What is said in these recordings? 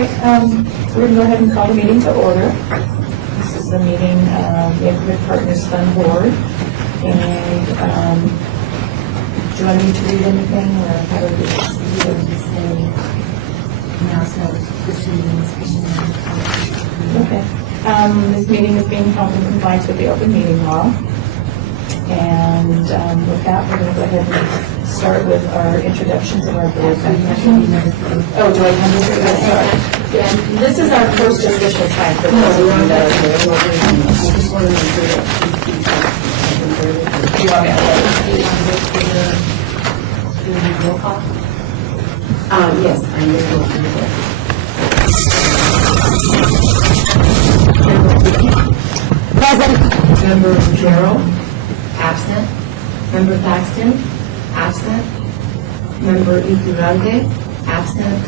We're going to go ahead and call the meeting to order. This is the meeting of the Neighborhood Partners Fund Board. And do you want me to read anything or how do we just say okay. This meeting is being held in compliance with the open meeting law. And with that, we're going to go ahead and start with our introductions of our board members. Oh, do I hand this to you? Sorry. Yeah, this is our first official time for this. Do you want me to roll call? Yes, I'm going to roll call. Present. Member Gerald. Absent. Member Thaxton? Absent. Member Iturralde? Absent.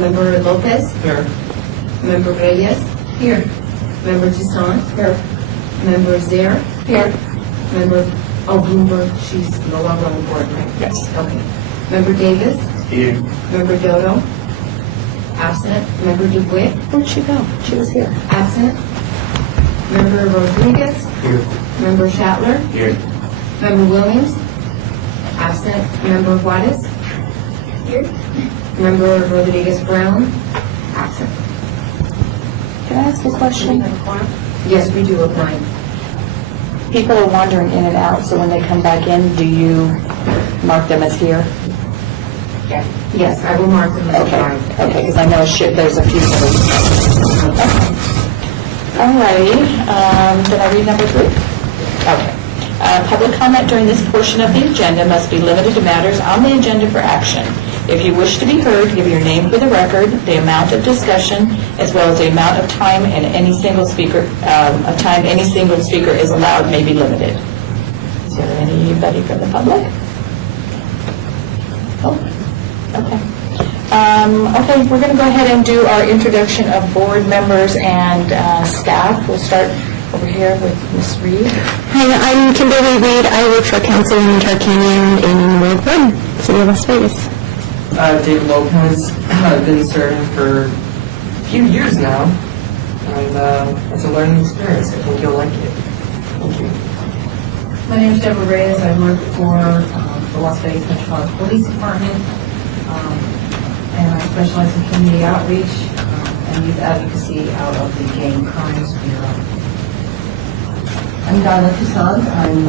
Member Lopez? Here. Member Reyes? Here. Member Toussaint? Here. Member Zare? Here. Member Bloomberg, she's no longer on the board, right? Yes. Okay. Member Davis? Here. Member Dodo? Absent. Member DeWitt? Where'd she go? She was here. Absent. Member Rodriguez? Here. Member Shatler? Here. Member Williams? Absent. Member Juarez? Here. Member Rodriguez Brown? Absent. Can I ask a question? Yes, we do have 9. People are wandering in and out, so when they come back in, do you mark them as here? Yeah. Yes, I will mark them as here. Okay, because I know there's a few of them. Okay. All righty. Did I read number 3? Okay. Public comment during this portion of the agenda must be limited to matters on the agenda for action. If you wish to be heard, give your name for the record, the amount of discussion, as well as the amount of time and any single speaker is allowed may be limited. Is there anybody from the public? Oh, okay. Okay, we're going to go ahead and do our introduction of board members and staff. We'll start over here with Ms. Reed. Hi, I'm Kimberly Reed. I work for Council in Tarkanian in Ward 1, City of Las Vegas. David Lopez. I've been serving for a few years now, and it's a learning experience. I think you'll like it. Thank you. My name is Deborah Reyes. I work for the Las Vegas Metropolitan Police Department, and I specialize in community outreach and youth advocacy out of the Gang Crimes Bureau. I'm Donna Toussaint. I'm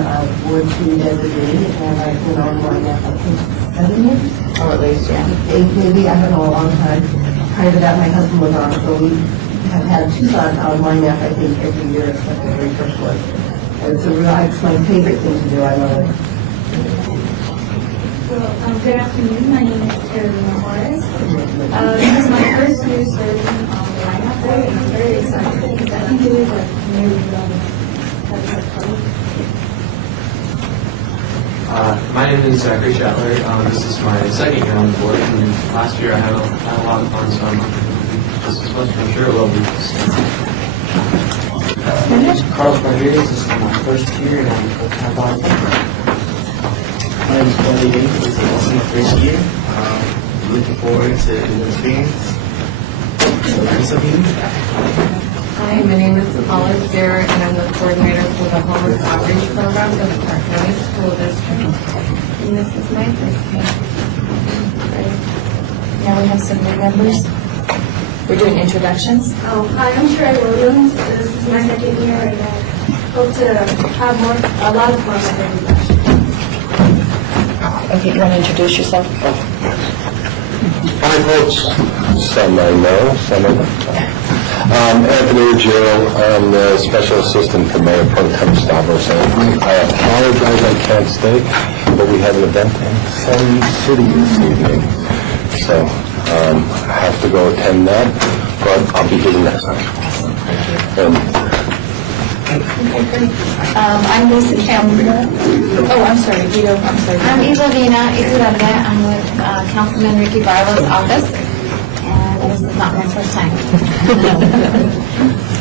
Ward 2 designee, and I've been on Ynapp, I think, 7 years? Or at least, yeah. 8 maybe, I don't know, a long time. Prior to that, my husband was on, so we have had Toussaint on Ynapp, I think, every year except the very first one. And it's it's my favorite thing to do. I love it. Well, good afternoon. My name is Carolina Juarez. This is my first year serving on the Ynapp board, and I'm very excited because I think it is a very my name is Chris Shatler. This is my second year on the board, and last year I had a lot of fun, so I'm just as much. I'm sure it will be. Carlos Rodriguez. This is my first year, and I'm full-time volunteer. My name is Billy Yates. This is also my first year. Looking forward to the experience. So learn something new. Hi, my name is Paula Zare, and I'm the coordinator for the homeless outreach program for the Park County School District. And this is my first year. Now we have some new members. We're doing introductions. Oh, hi, I'm Sherry Williams. This is my second year, and I hope to have a lot of fun with everybody. Okay, you want to introduce yourself? Hi, folks. Some I know, some I don't. Anthony Ruggiero. I'm the Special Assistant for Mayor Pro Tem Stavros. I apologize I can't stay, but we have an event in Sun City this evening. So I have to go attend that, but I'll be here next time. I'm Lisa Campbell. Oh, I'm sorry, Guido. I'm sorry. I'm Isolina Iturralde. I'm with Councilman Ricky Barlo's office, and this is not my first time.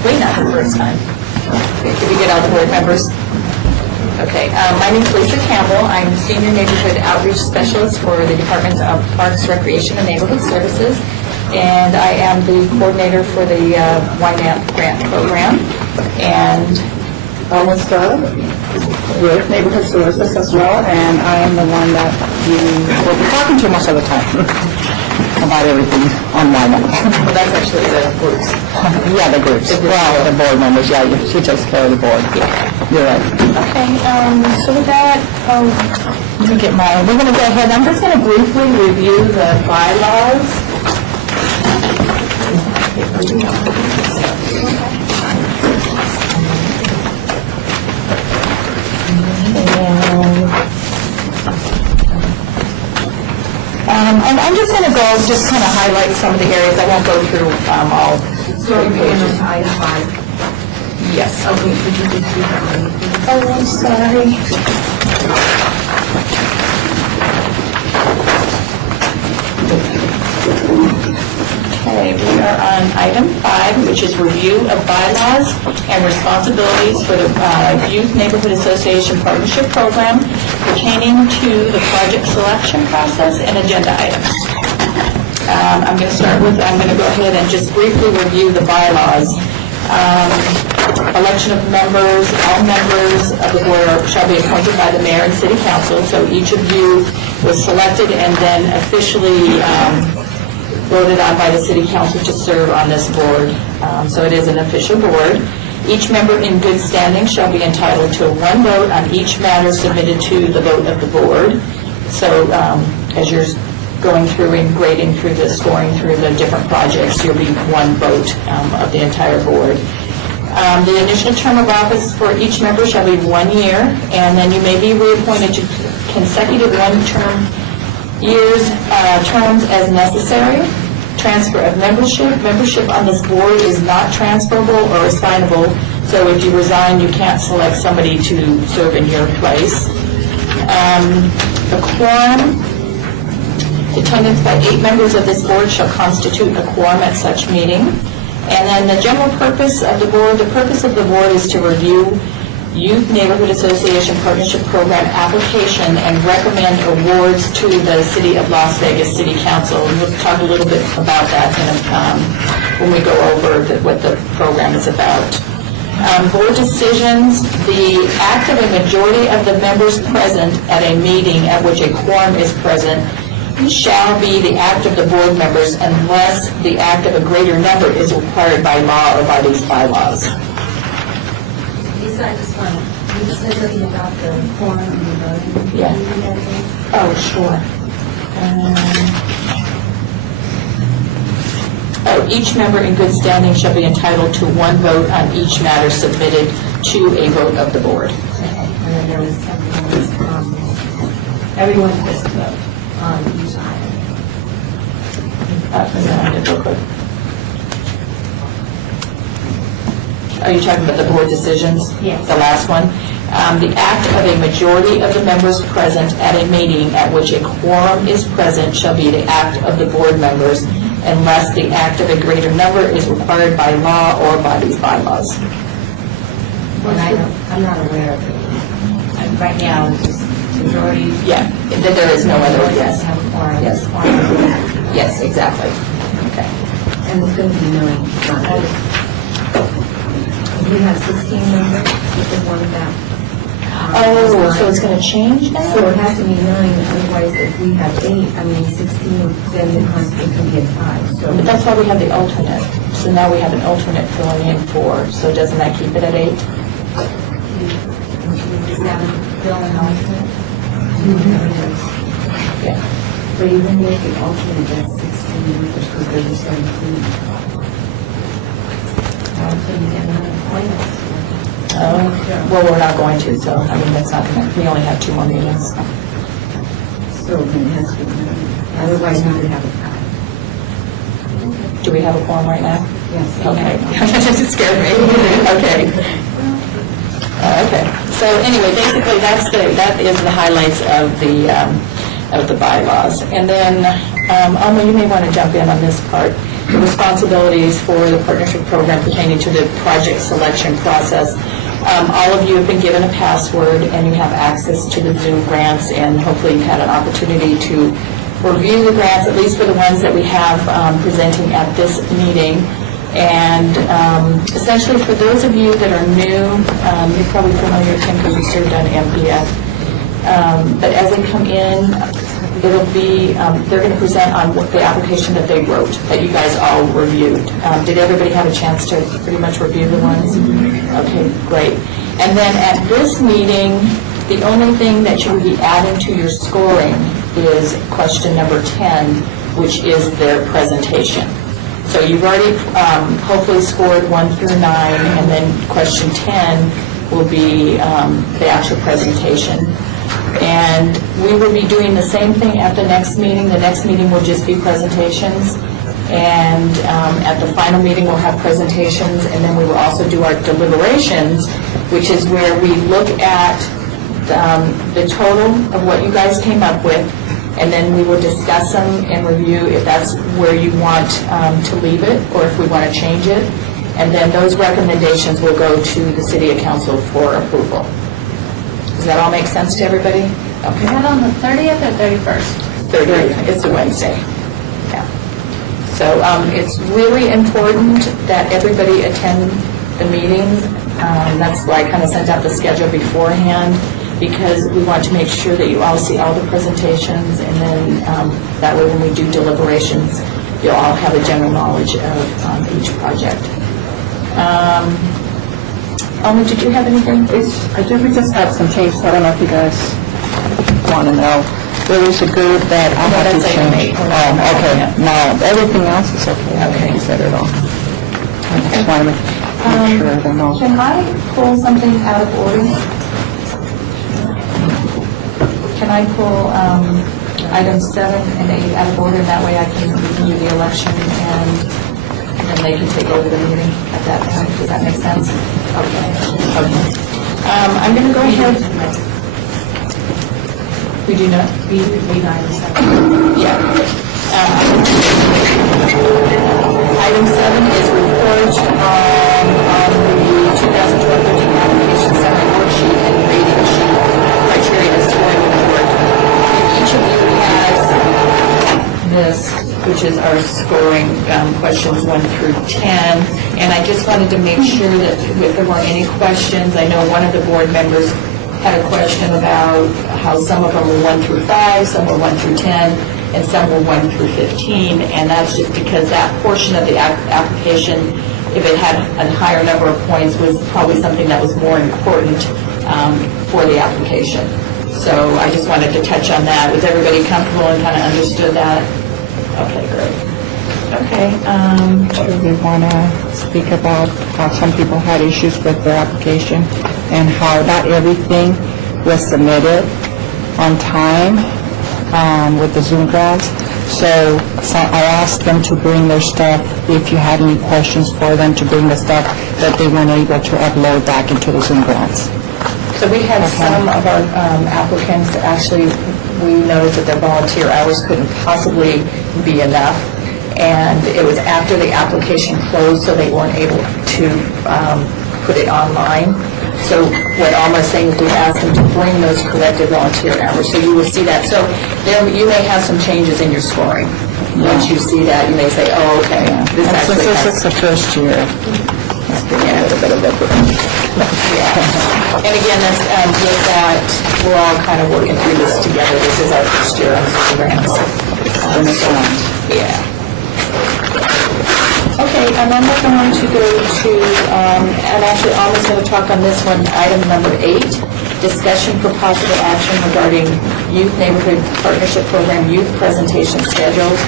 Wait, not the first time. Okay, did we get all the board members? Okay, my name is Lisa Campbell. I'm Senior Neighborhood Outreach Specialist for the Department of Parks, Recreation, and Neighborhood Services. and I am the coordinator for the Ynapp grant program. And Ellen Starr with Neighborhood Services as well, and I am the one that you will be talking to most of the time about everything on Ynapp. well, that's actually the groups. Yeah, the groups. Well, the board members, yeah, she takes care of the board. You're right. Okay, so with that, let me get we're going to go ahead, I'm just going to briefly review the bylaws. And I'm just going to go, just kind of highlight some of the areas. I won't go through all So we're 3 going pages. to item 5. Yes. Okay, could you just read that one? Oh, I'm sorry. Okay, we are on item 5, which is review of bylaws and responsibilities for the Youth Neighborhood Association Partnership Program pertaining to the project selection process and agenda items. I'm going to go ahead and just briefly review the bylaws. Election of members, all members of the board shall be appointed by the mayor and city council, so each of you was selected and then officially voted on by the city council to serve on this board. So it is an official board. Each member in good standing shall be entitled to 1 vote on each matter submitted to the vote of the board. So as you're going through and grading through the, scoring through the different projects, you'll be 1 vote of the entire board. The initial term of office for each member shall be 1 year, and then you may be reappointed to consecutive 1-term terms as necessary. Transfer of membership. Membership on this board is not transferable or assignable, so if you resign, you can't select somebody to serve in your place. A quorum. Attendance by 8 members of this board shall constitute a quorum at such meeting. And then the general purpose of the board, is to review Youth Neighborhood Association Partnership Program application and recommend awards to the City of Las Vegas City Council. And we'll talk a little bit about that when we go over what the program is about. Board decisions, the act of a majority of the members present at a meeting at which a quorum is present shall be the act of the board members unless the act of a greater number is required by law or by these bylaws. Lisa, I just want to, you just said something about the quorum and the voting. Yeah. Can you do that again? Oh, sure. Each member in good standing shall be entitled to 1 vote on each matter submitted to a vote of the board. And then there was something, everyone has to vote on each item. Real quick. Are you talking about the board decisions? Yes. The last one? The act of a majority of the members present at a meeting at which a quorum is present shall be the act of the board members unless the act of a greater number is required by law or by these bylaws. I'm not aware of it. Right now, it's just majority. Yeah, there is no other, yes. Have a quorum. Yes. Yes, exactly. Okay. And it's going to be 9, not 8. We have 16 members, which is one of that. Oh, so it's going to change now? So it has to be 9, otherwise if we have 8, 16, then the constitution can be a tie. So But that's why we have the alternate. So now we have an alternate filling in 4. So doesn't that keep it at 8? 7, Bill and alternate. Yeah. But even with the alternate, that's 16 members because they're just 17. So you get another appointment. Well, we're not going to, so, I mean, that's not going to, we only have 2 more meetings. So then it has to be 9. Otherwise, we would have a tie. Do we have a quorum right now? Yes. Okay. It scared me. Okay. Okay. So anyway, basically, that is the highlights of the bylaws. And then, Alma, you may want to jump in on this part. The responsibilities for the partnership program pertaining to the project selection process. All of you have been given a password and you have access to the Zoom grants, and hopefully you've had an opportunity to review the grants, at least for the ones that we have presenting at this meeting. And essentially, for those of you that are new, you're probably familiar, Tim, because you served on MPF. But as they come in, it'll be, they're going to present on what the application that they wrote, that you guys all reviewed. Did everybody have a chance to pretty much review the ones? Okay, great. And then at this meeting, the only thing that you would be adding to your scoring is question number 10, which is their presentation. So you've already hopefully scored 1 through 9, and then question 10 will be the actual presentation. And we will be doing the same thing at the next meeting. The next meeting will just be presentations. And at the final meeting, we'll have presentations, and then we will also do our deliberations, which is where we look at the total of what you guys came up with, and then we will discuss them and review if that's where you want to leave it or if we want to change it. And then those recommendations will go to the City Council for approval. Does that all make sense to everybody? Okay. Is that on the 30th or 31st? 30th. It's a Wednesday. Yeah. So it's really important that everybody attend the meetings. That's why I kind of sent out the schedule beforehand, because we want to make sure that you all see all the presentations, and then that way when we do deliberations, you'll all have a general knowledge of each project. Alma, did you have anything? I do, we just have some changes. I don't know if you guys want to know. There is a group that I have to change. Oh, okay. No, everything else is okay. Okay. You said it all. I just want to make sure they know. Can I pull something out of order? Can I pull items 7 and 8 out of order? That way I can do the election and then they can take over the meeting at that time. Does that make sense? Okay. Okay. I'm going to go ahead. We do not? Read item 7. Yeah. Item 7 is report on the 2012-13 application summary worksheet and rating sheet criteria and scoring report. Each of you has this, which is our scoring questions 1 through 10. And I just wanted to make sure that if there weren't any questions, I know one of the board members had a question about how some of them were 1 through 5, some were 1 through 10, and some were 1 through 15. And that's just because that portion of the application, if it had a higher number of points, was probably something that was more important for the application. So I just wanted to touch on that. Was everybody comfortable and kind of understood that? Okay, great. Okay. Do we want to speak about how some people had issues with their application and how not everything was submitted on time with the Zoom grants? So I asked them to bring their stuff, if you had any questions for them, to bring the stuff that they weren't able to upload back into the Zoom grants. So we had some of our applicants, actually, we noticed that their volunteer hours couldn't possibly be enough, and it was after the application closed, so they weren't able to put it online. So what Alma's saying is we asked them to bring those corrected volunteer hours, so you will see that. So there, you may have some changes in your scoring. Once you see that, you may say, oh, okay, this actually has... Since it's the first year, let's give a little bit of a break. Yeah. And again, that's with that, we're all kind of working through this together. This is our first year on the grants. Yeah. Okay, and then we're going to go to, and actually Alma's going to talk on this one, item number 8, discussion for possible action regarding Youth Neighborhood Partnership Program youth presentation schedules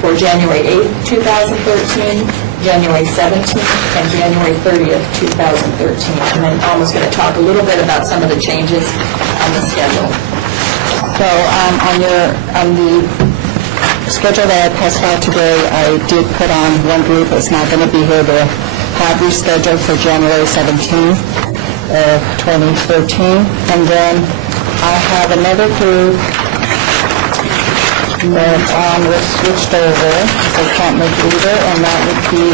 for January 8th, 2013, January 17th, and January 30th, 2013. And then Alma's going to talk a little bit about some of the changes on the schedule. So on the schedule that I passed out today, I did put on one group that's not going to be here to have rescheduled for January 17th of 2013. And then I have another group that was switched over, so I can't make it either, and that would be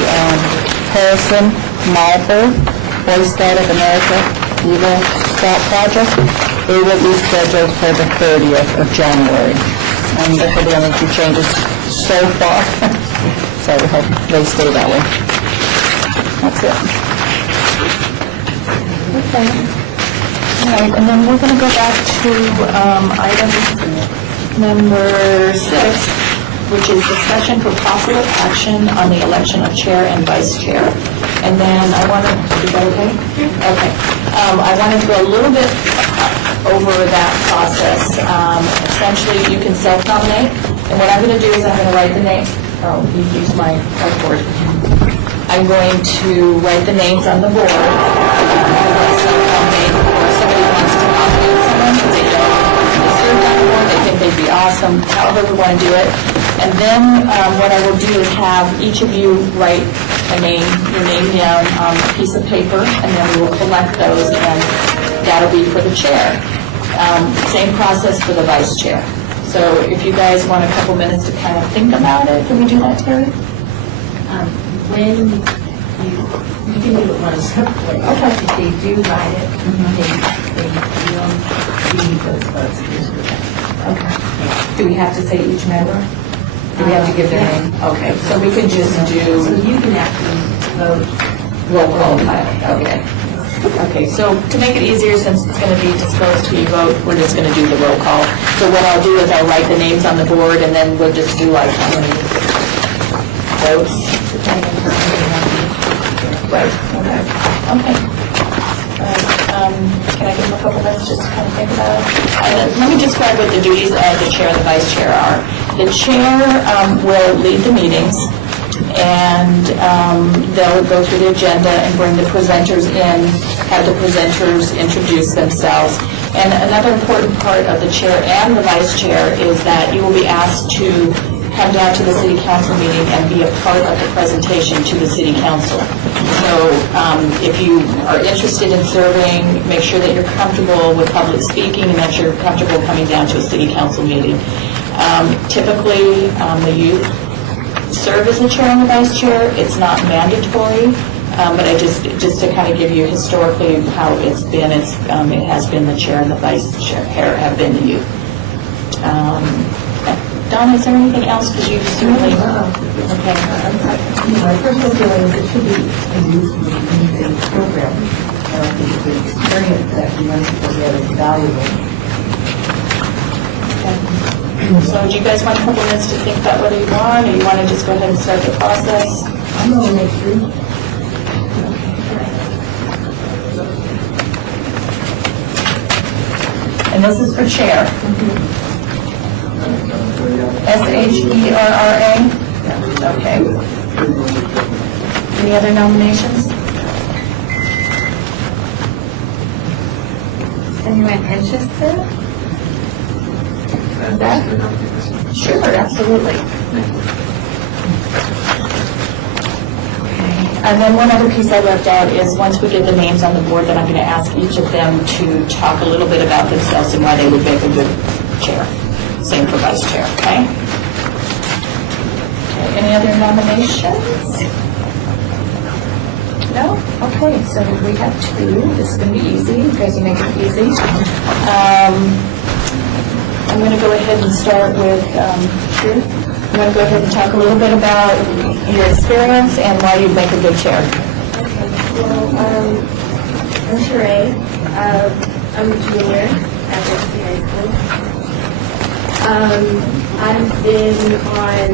Harrison Malberg, Boy Scout of America, Eagle Scout Project. They will be scheduled for the 30th of January. and there could be only a few changes so far. So we hope they stay that way. That's it. Okay. All right, and then we're going to go back to item number 6, which is discussion for possible action on the election of chair and vice chair. And then I want to, is that okay? Okay. I wanted to go a little bit over that process. Essentially, you can self-nominate, and what I'm going to do is I'm going to write the name. Oh, you used my whiteboard. I'm going to write the names on the board. Self-nominate, or somebody wants to nominate someone because they don't serve on the board, they think they'd be awesome, however we want to do it. And then what I will do is have each of you write your name down on a piece of paper, and then we will collect those, and that'll be for the chair. Same process for the vice chair. So if you guys want a couple minutes to kind of think about it, can we do that, Terry? When you can do it one separately. Okay. If they do write it, they will need those votes. Okay. Do we have to say each member? Do we have to give their name? Okay, so we can just So do you can actually vote. roll call pilot. Okay. Okay, so to make it easier, since it's going to be disclosed to you vote, we're just going to do the roll call. So what I'll do is I'll write the names on the board, and then we'll just do like how many votes. Right, okay. Okay. All right, can I give them a couple minutes just to kind of think about it? Let me describe what the duties of the chair and the vice chair are. The chair will lead the meetings, and they'll go through the agenda and bring the presenters in, have the presenters introduce themselves. And another important part of the chair and the vice chair is that you will be asked to come down to the city council meeting and be a part of the presentation to the city council. So if you are interested in serving, make sure that you're comfortable with public speaking and that you're comfortable coming down to a city council meeting. Typically, the youth serve as the chair and the vice chair. It's not mandatory, but I just to kind of give you historically how it's been, it has been the chair and the vice chair have been the youth. Donna, is there anything else? Because you certainly... Okay. My personal feeling is it should be a youth program. I don't think the experience that we want to get is valuable. So do you guys want a couple minutes to think about whether you want, or you want to just go ahead and start the process? I'm going to make sure. And this is for chair. S-H-E-R-R-A? Okay. Any other nominations? Anyone interested? Sure, absolutely. And then one other piece I left out is once we get the names on the board, then I'm going to ask each of them to talk a little bit about themselves and why they would make a good chair. Same for vice chair, okay? Okay, any other nominations? No? Okay, so we have 2. This is going to be easy. You guys will make it easy. I'm going to go ahead and start with Drew. I'm going to go ahead and talk a little bit about your experience and why you'd make a good chair. Well, I'm Sheree. I'm a junior at Legacy High School. I've been on,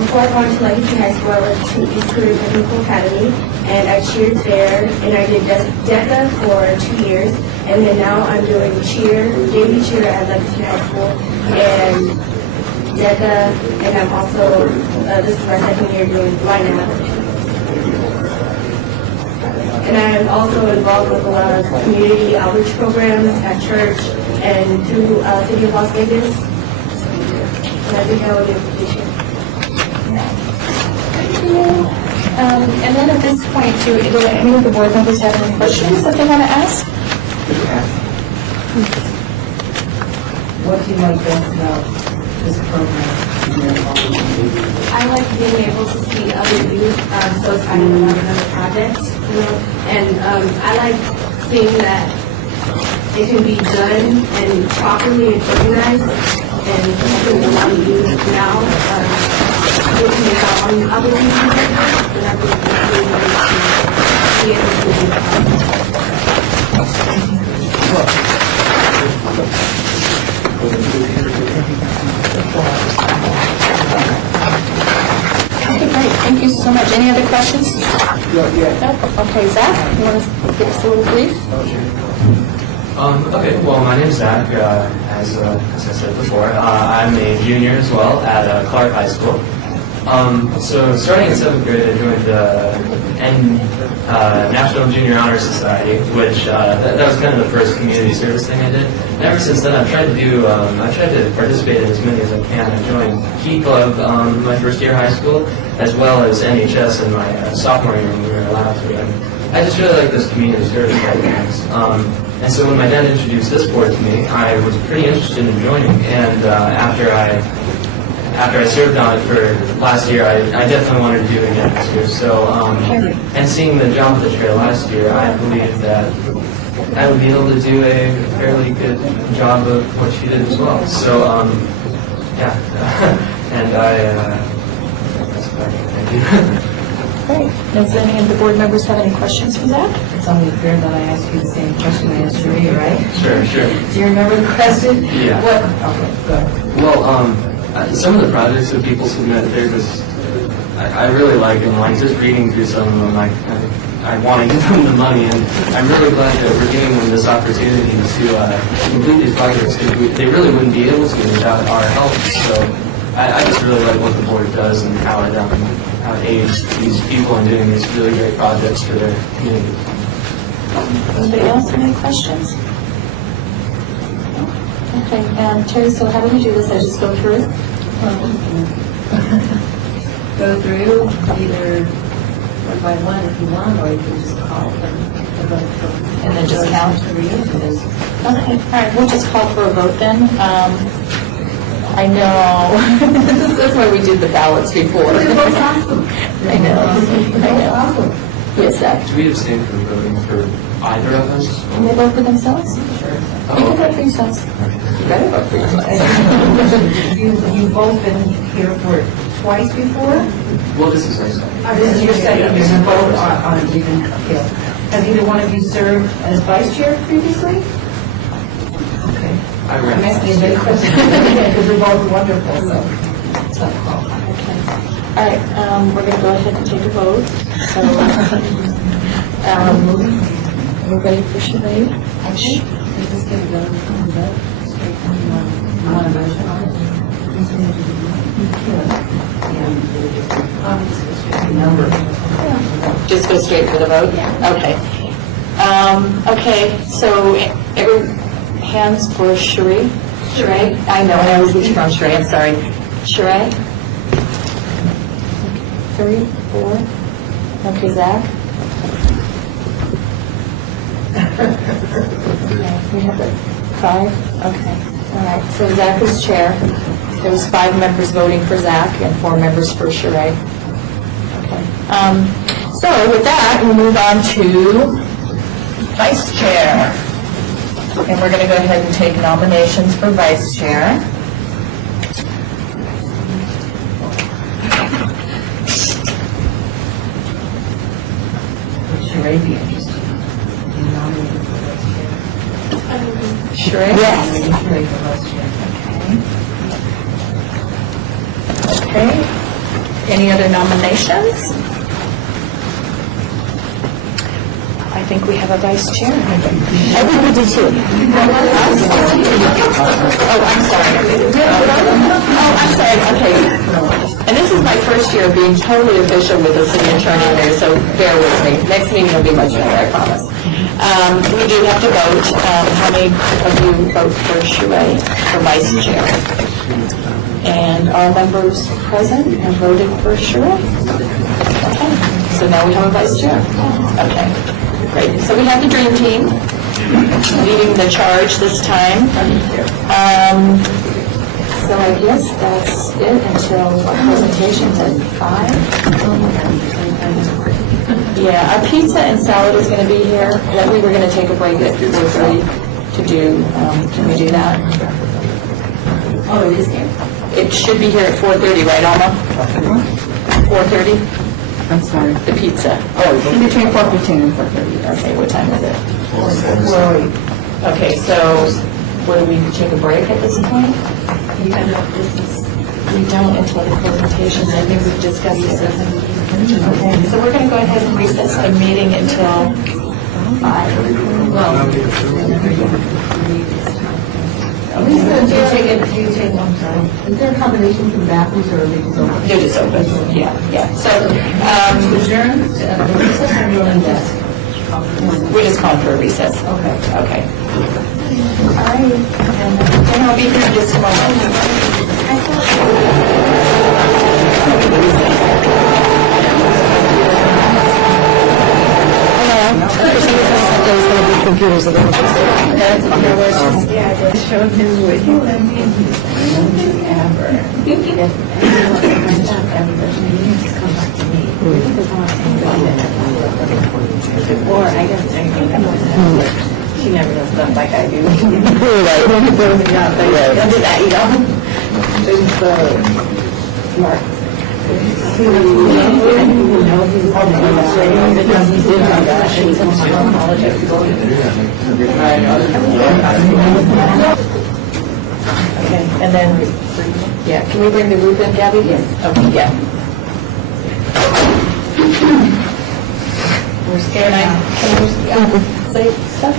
before I got to Legacy High School, I went to East Korea Technical Academy, and I cheered there, and I did DECA for 2 years, and then now I'm doing daily cheer at Legacy High School, and DECA, and I'm also, this is my second year doing Ynapp. And I am also involved with a lot of community outreach programs at church and through City of Las Vegas. And I think I will be able to share. Thank you. And then at this point, do any of the board members have any questions that they want to ask? What do you like best about this program? I like being able to see other youth so excited about another project, you know, and I like seeing that it can be done and properly and organized, and something a lot of you now looking at how other people do it, but I think it's really nice to be able to do that. Okay, great, thank you so much. Any other questions? No? Okay, Zach, you want to give us a little brief? Okay, well, my name's Zach. As I said before, I'm a junior as well at Clark High School. So starting in 7th grade, I joined the National Junior Honor Society, which that was kind of the first community service thing I did. And ever since then, I've tried to participate in as many as I can. I joined Key Club my first year of high school, as well as NHS in my sophomore year when we were allowed to. And I just really like those community service programs. And so when my dad introduced this board to me, I was pretty interested in joining. And after I served on it for last year, I definitely wanted to do it again this year. So, and seeing the jump of the trail last year, I believe that I would be able to do a fairly good job of what she did as well. So, yeah, and that's about it. Thank you. Great. Does any of the board members have any questions for Zach? It's only fair that I ask you the same question I asked Sharia, right? Sure. Do you remember the question? Yeah. What? Okay, go ahead. Well, some of the projects that people submit, they're just, I really like them. Like, just reading through some of them, I want to give them the money, and I'm really glad that we're giving them this opportunity to complete these projects, because they really wouldn't be able to without our help. So I just really like what the board does and how it aids these people in doing these really great projects for their community. Anybody else have any questions? Okay, Terry, so how do we do this? I just go through? Go through either one by one if you want, or you can just call them. And then just count? Okay, all right, we'll just call for a vote then. I know. That's why we did the ballots before. I know. Awesome. Yes, Zach? Do we abstain from voting for either of us? Can they vote for themselves? Sure. You can vote for yourselves. You better vote for yourselves. You've both been here for twice before? Well, this is our second. This is your second year, you both are on a different appeal. Has either one of you served as vice chair previously? Okay. I ran. I'm asking a big question, because you're both wonderful, so. Okay. All right, we're going to go ahead and take a vote. So, are we ready for charade? Actually, we just get a vote on the vote. On a motion on it. Just go straight for the vote? Yeah. Okay. Okay, so every hands for Sheree? Sheree? I know, I always get you wrong, Sheree, I'm sorry. Sheree? 3, 4. Okay, Zach? Okay, we have 5? Okay. All right, so Zach is chair. There was 5 members voting for Zach and 4 members for Sheree. Okay. So with that, we'll move on to vice chair. And we're going to go ahead and take nominations for vice chair. Would Sheree be interested in nominating for vice chair? Sheree? Yes. Sheree for vice chair. Okay. Any other nominations? I think we have a vice chair. I think we do too. Oh, I'm sorry. Oh, I'm sorry. Okay. And this is my first year of being totally official with the city attorney there, so bear with me. Next meeting will be much better, I promise. We do have to vote. How many of you vote for Sheree for vice chair? And all members present have voted for Sheree? Okay. So now we have a vice chair. Okay. Great. So we have the dream team leading the charge this time. So I guess that's it until our presentation's at 5. Yeah, our pizza and salad is going to be here. Then we were going to take a break at 4:30 to do, can we do that? Oh, it is here? It should be here at 4:30, right, Alma? 4:30? I'm sorry. The pizza. In between 4:15 and 4:30. Okay, what time is it? 4:08. Okay, so, what, do we take a break at this point? We don't until the presentations. I think we've discussed it. Okay, so we're going to go ahead and recess the meeting until 5. Lisa, do you take one, sorry? Is there a combination from bathrooms or are they just open? They're just open, yeah. So, Adjourn, recess or doing that? we're just calling for a recess. Okay. Okay. All right, and I'll be here in just a moment. Computers again. Showed his with you and ever. Or I guess she never does stuff like I do. Right. Under that, you know. It's so smart. Okay, and then, yeah, can we bring the roof in, Gabby? Yes. Okay, yeah. Can I say stuff?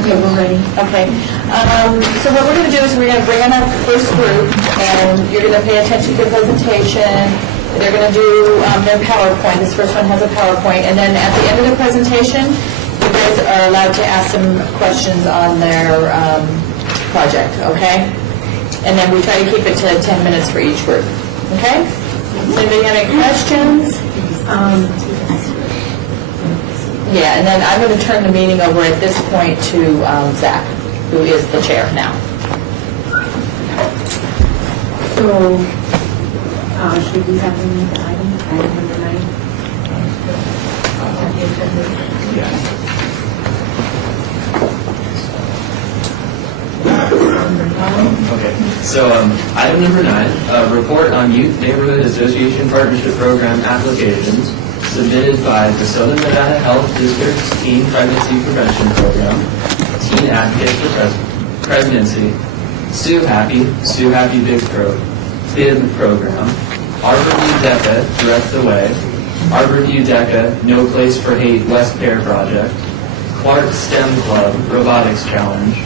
Okay, we're ready. Okay. So what we're going to do is we're going to bring in our first group, and you're going to pay attention to the presentation. They're going to do their PowerPoint. This first one has a PowerPoint. And then at the end of the presentation, you guys are allowed to ask some questions on their project, okay? And then we try to keep it to 10 minutes for each group, okay? Does anybody have any questions? Yeah, and then I'm going to turn the meeting over at this point to Zach, who is the chair now. So, should we have any other items? Item number 9? Okay, so item number 9, report on Youth Neighborhood Association Partnership Program applications submitted by the Southern Nevada Health District's Teen Pregnancy Prevention Program, Teen Advocates for Pregnancy, Sue Happy Big Throat, FIB Program, Arborview DECA Direct the Way, Arborview DECA No Place for Hate West Pear Project, Clark STEM Club Robotics Challenge,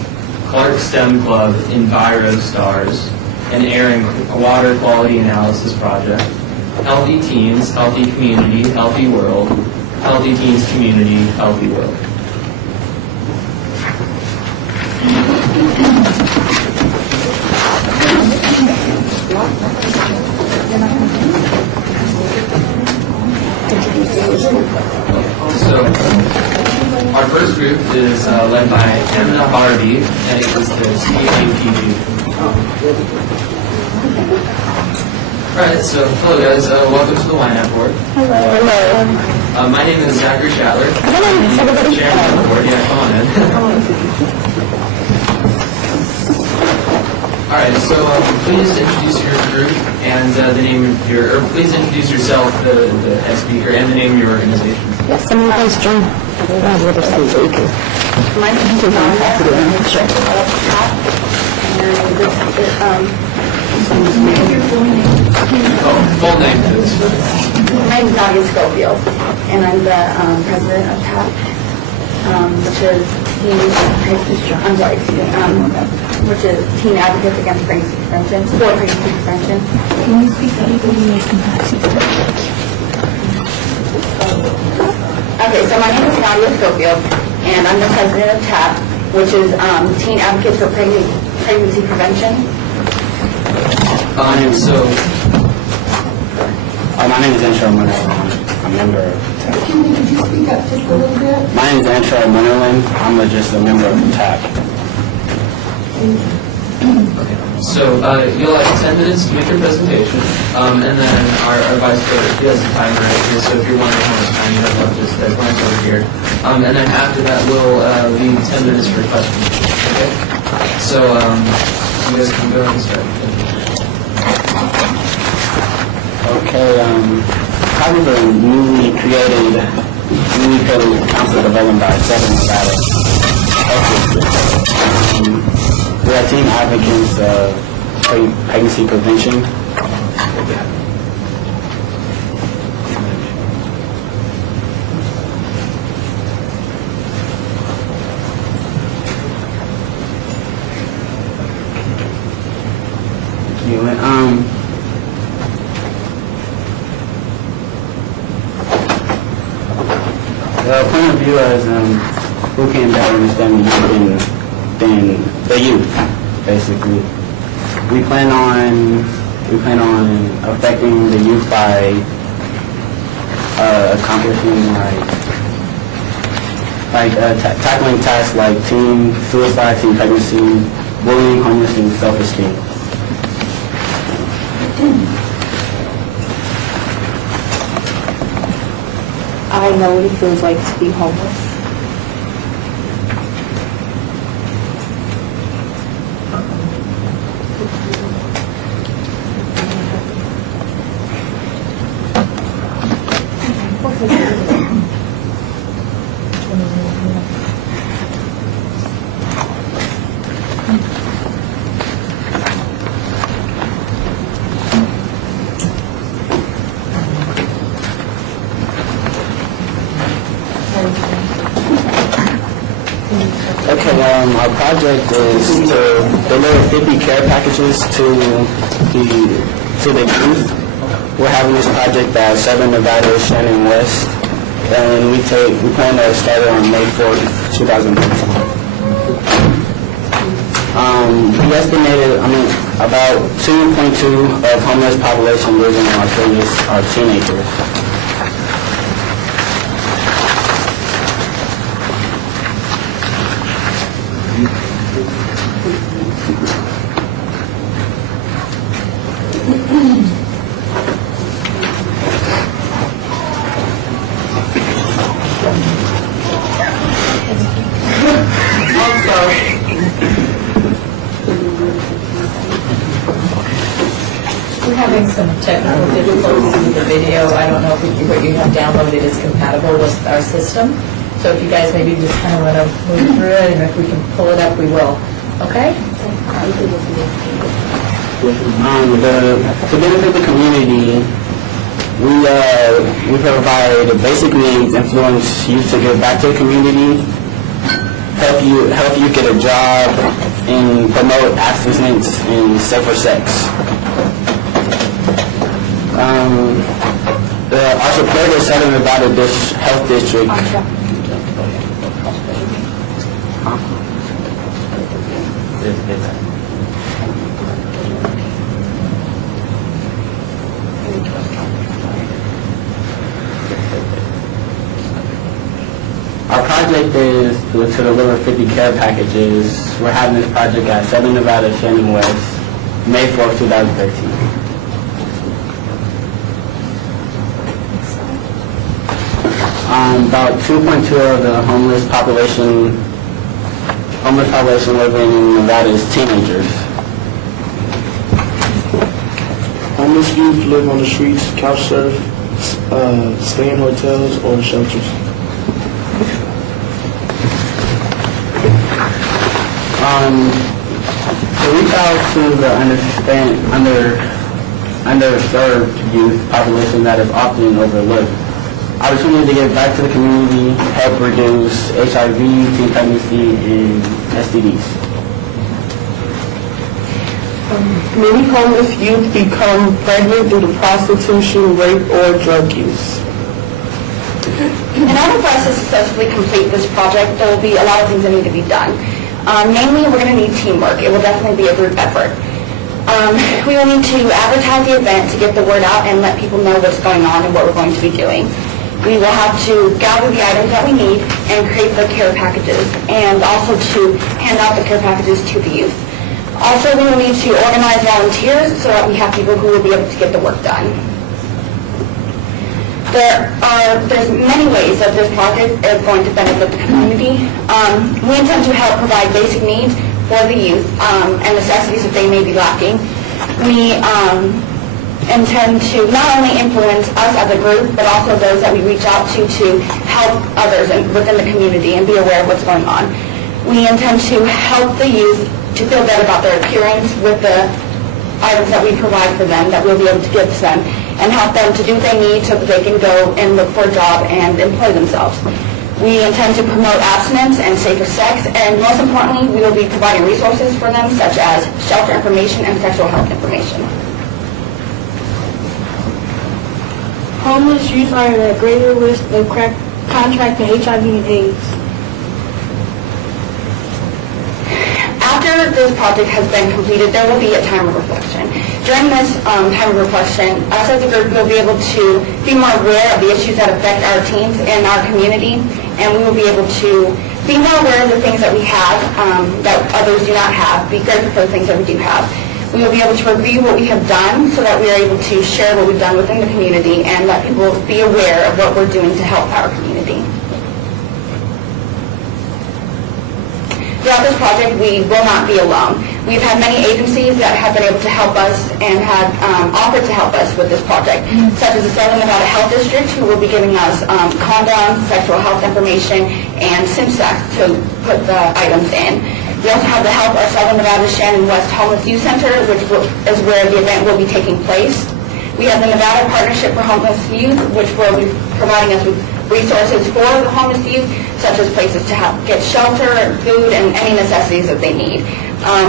Clark STEM Club Enviro Stars, and Airing Water Quality Analysis Project, Healthy Teens, Healthy Community, Healthy World, Healthy Teens Community, Healthy World. So, our first group is led by Emma Harvey, and it is the CAPG. Alright, so hello guys, welcome to the Ynapp board. Hello. My name is Zachary Shatler. Hello, everybody. Chairman of the board, yeah, come on in. Alright, so please introduce your group and the name of your, or please introduce yourself, the head speaker, and the name of your organization. Yes, I'm going to join. My name is Full name, please. My name is Nadia Schofield, and I'm the president of TAP, which is which is Teen Advocates Against Pregnancy Prevention, for Pregnancy Prevention. Can you speak up? Okay, so my name is Nadia Schofield, and I'm the president of TAP, which is Teen Advocates for Pregnancy Prevention. My name is Antro Munnerlin. I'm a member of TAP. Could you speak up just a little bit? My name is Antro Munnerlin. I'm just a member of TAP. So you'll have 10 minutes to make your presentation, and then our vice president, he has a timer right here, so if you're wondering how much time you have left, just glance over here. And then after that, we'll leave 10 minutes for questions. Okay? So you guys can go ahead and start. Okay, how did the newly created council development by 7 Nevada health district? We are team advocates of pregnancy prevention. Thank you. The point of view is who can better understand the youth than the youth, basically. We plan on affecting the youth by accomplishing tackling tasks like teen suicide, teen pregnancy, bullying, homelessness, and self-esteem. I know what it feels like to be homeless. Okay, our project is to deliver 50 care packages to the youth. We're having this project at 7 Nevada, Shannon West, and we plan to start it on May 4th, 2013. We estimated, about 2.2 of homeless population living in Las Vegas are teenagers. We're having some technical difficulties with the video. I don't know if what you have downloaded is compatible with our system. So if you guys maybe just kind of want to move through it, and if we can pull it up, we will. Okay? To benefit the community, we provide basic needs, influence youth to give back to the community, help you get a job, and promote abstinence and safer sex. Our support is Southern Nevada Health District. Our project is to deliver 50 care packages. We're having this project at 7 Nevada, Shannon West, May 4th, 2013. About 2.2 of the homeless population living in Nevada is teenagers. Homeless youth live on the streets, couch surf, stay in hotels or shelters. To reach out to the underserved youth population that is often overlooked. Opportunity to give back to the community, help reduce HIV, teen pregnancy, and STDs. Many homeless youth become pregnant due to prostitution, rape, or drug use. In order for us to successfully complete this project, there will be a lot of things that need to be done. Mainly, we're going to need teamwork. It will definitely be a group effort. We will need to advertise the event to get the word out and let people know what's going on and what we're going to be doing. We will have to gather the items that we need and create the care packages, and also to hand out the care packages to the youth. Also, we will need to organize volunteers so that we have people who will be able to get the work done. There's many ways that this project is going to benefit the community. We intend to help provide basic needs for the youth and necessities that they may be lacking. We intend to not only influence us as a group, but also those that we reach out to help others within the community and be aware of what's going on. We intend to help the youth to feel better about their appearance with the items that we provide for them, that we'll be able to give to them, and help them to do what they need so that they can go and look for a job and employ themselves. We intend to promote abstinence and safer sex, and most importantly, we will be providing resources for them, such as shelter information and sexual health information. Homeless youth are at a greater risk of contracting HIV and AIDS. After this project has been completed, there will be a time of reflection. During this time of reflection, us as a group will be able to be more aware of the issues that affect our teens and our community, and we will be able to be more aware of the things that we have that others do not have, be grateful for the things that we do have. We will be able to review what we have done so that we are able to share what we've done within the community and let people be aware of what we're doing to help our community. Throughout this project, we will not be alone. We've had many agencies that have been able to help us and have offered to help us with this project, such as the Southern Nevada Health District, who will be giving us condoms, sexual health information, and SIMSAC to put the items in. We also have the help of Southern Nevada Shannon West Homeless Youth Center, which is where the event will be taking place. We have the Nevada Partnership for Homeless Youth, which will be providing us with resources for the homeless youth, such as places to get shelter, food, and any necessities that they need.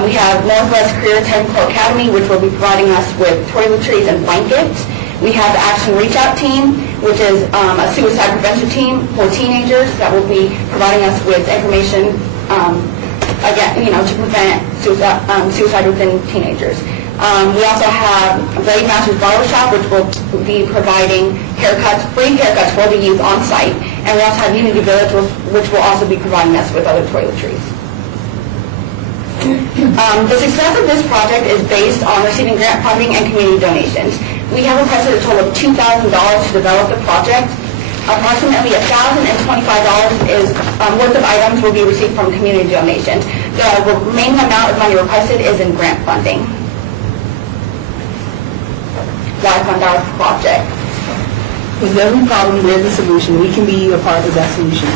We have Northwest Career Technical Academy, which will be providing us with toiletries and blankets. We have the Action Reach Out Team, which is a suicide prevention team for teenagers that will be providing us with information, again, to prevent suicide within teenagers. We also have Blade Masters Barbershop, which will be providing free haircuts for the youth on site. And we also have Unity Village, which will also be providing us with other toiletries. The success of this project is based on receiving grant funding and community donations. We have requested a total of $2,000 to develop the project. Approximately $1,025 is worth of items will be received from community donations. The remaining amount of money requested is in grant funding. Why fund our project? With every problem, there's a solution. We can be a part of that solution.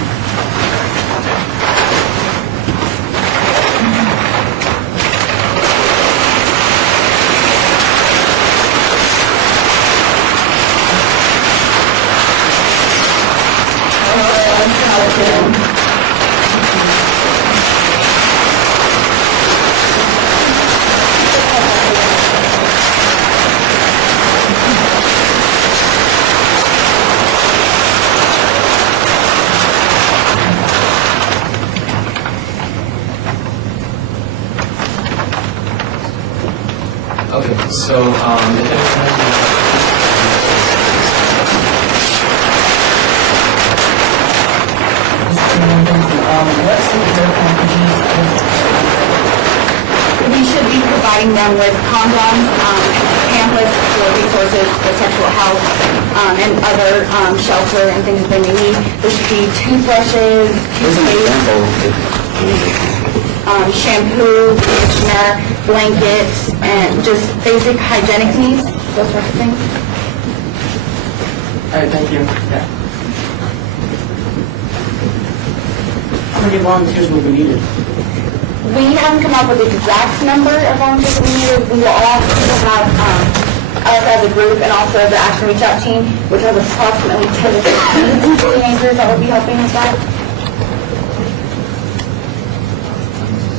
Okay, so if anyone has We should be providing them with condoms, pamphlets for resources for sexual health, and other shelter and things that they may need. There should be toothbrushes, toothpaste, shampoo, conditioner, blankets, and just basic hygienic needs, those sorts of things. All right, thank you. Yeah. How many volunteers will be needed? We haven't come up with the exact number of volunteers that we need. We will also have us as a group and also the Action Reach Out team, which has approximately 10 to 15 teenagers that will be helping us out.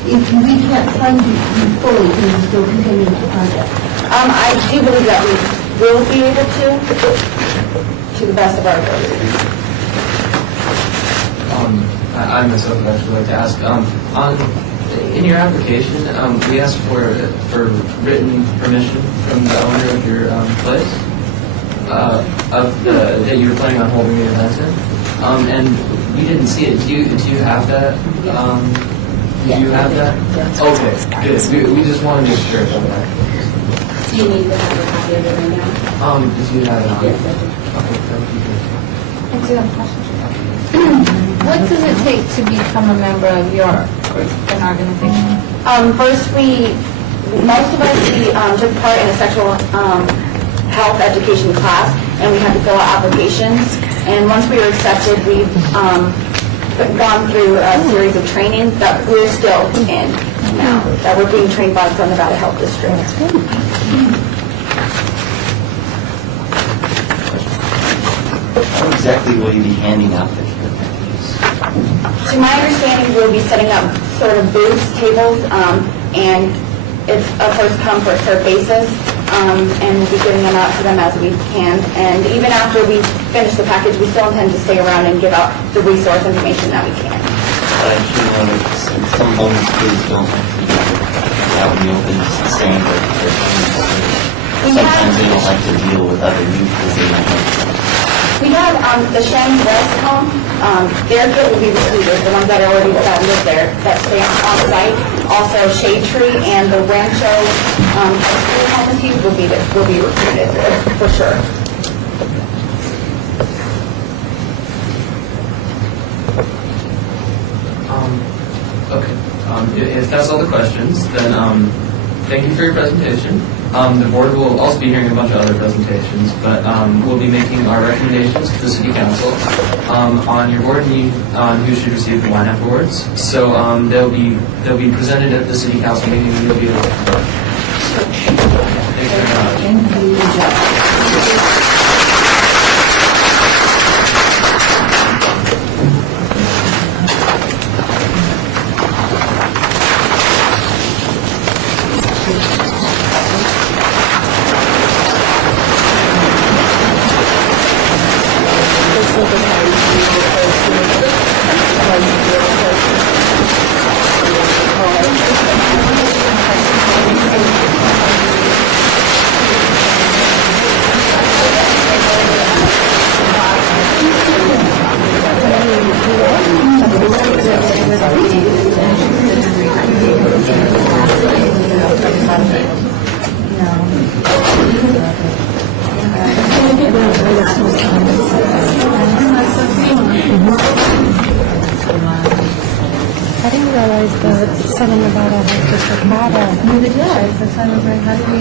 If we can't fund you fully, can you still continue the project? I do believe that we will be able to the best of our ability. I myself would actually like to ask, in your application, we asked for written permission from the owner of your place, that you were planning on holding the event in, and we didn't see it. Do you have that Do you have that? Okay, good. We just want to make sure about that. Do you need to have a copy of it right now? Do you have it on? Yes, I do. Okay, that would be good. I do have a question. What does it take to become a member of your an organization? First, most of us, we took part in a sexual health education class, and we had to fill out applications. And once we were accepted, we've gone through a series of training that we're still in now, that we're being trained by the Nevada Health District. How exactly will you be handing out the care packages? To my understanding, we'll be setting up sort of booths, tables, and it's a first come, first served basis, and we'll be giving them out to them as we can. And even after we finish the package, we still intend to stay around and give out the resource information that we can. But I do know that some homeless kids don't like to be out in the open, staying with their parents. Sometimes they don't like to deal with other youth because they don't have. We have the Shen West home. Their kid will be recruited, the ones that live there, that stay on site. Also, Shade Tree and the Rancho high school homeless youth will be recruited for sure. Okay. If that's all the questions, then thank you for your presentation. The board will also be hearing a bunch of other presentations, but we'll be making our recommendations to the City Council on your board meeting on who should receive the Ynapp awards. So they'll be presented at the City Council meeting, and you'll be able to. Thank you very much. I didn't realize that Southern Nevada had District Model.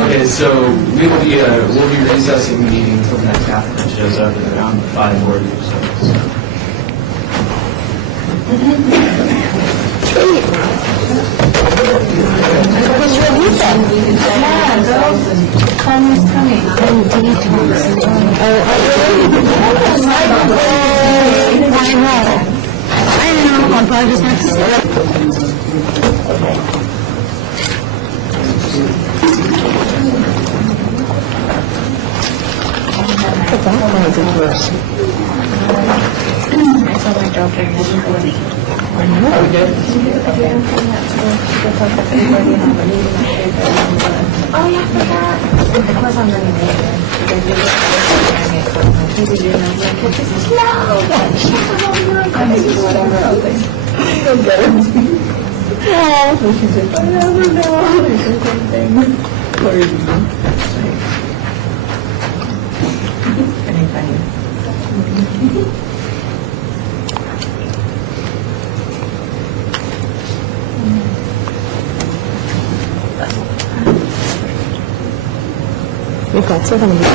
Okay, so we'll be recessing the meeting until the next applicant shows up at around 5:40 or so. What's your weekend? Connor's coming. I know, I'm probably just next to Oh, yeah, I forgot. Of course, I'm running late. We've got so many people.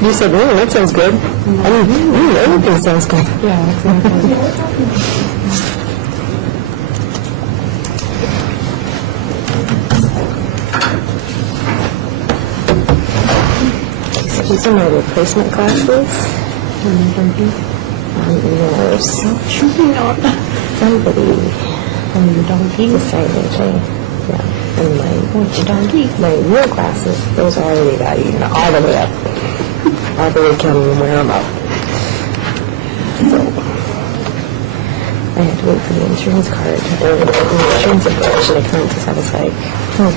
You said, oh, that sounds good. I mean, everything sounds good. Yeah, exactly. These are my replacement classes. Yours. Somebody decided and my real classes, those are already got eaten all the way up. All the way can't even wear them up. So, I had to wait for the insurance card, or the insurance information to come, because I was like, I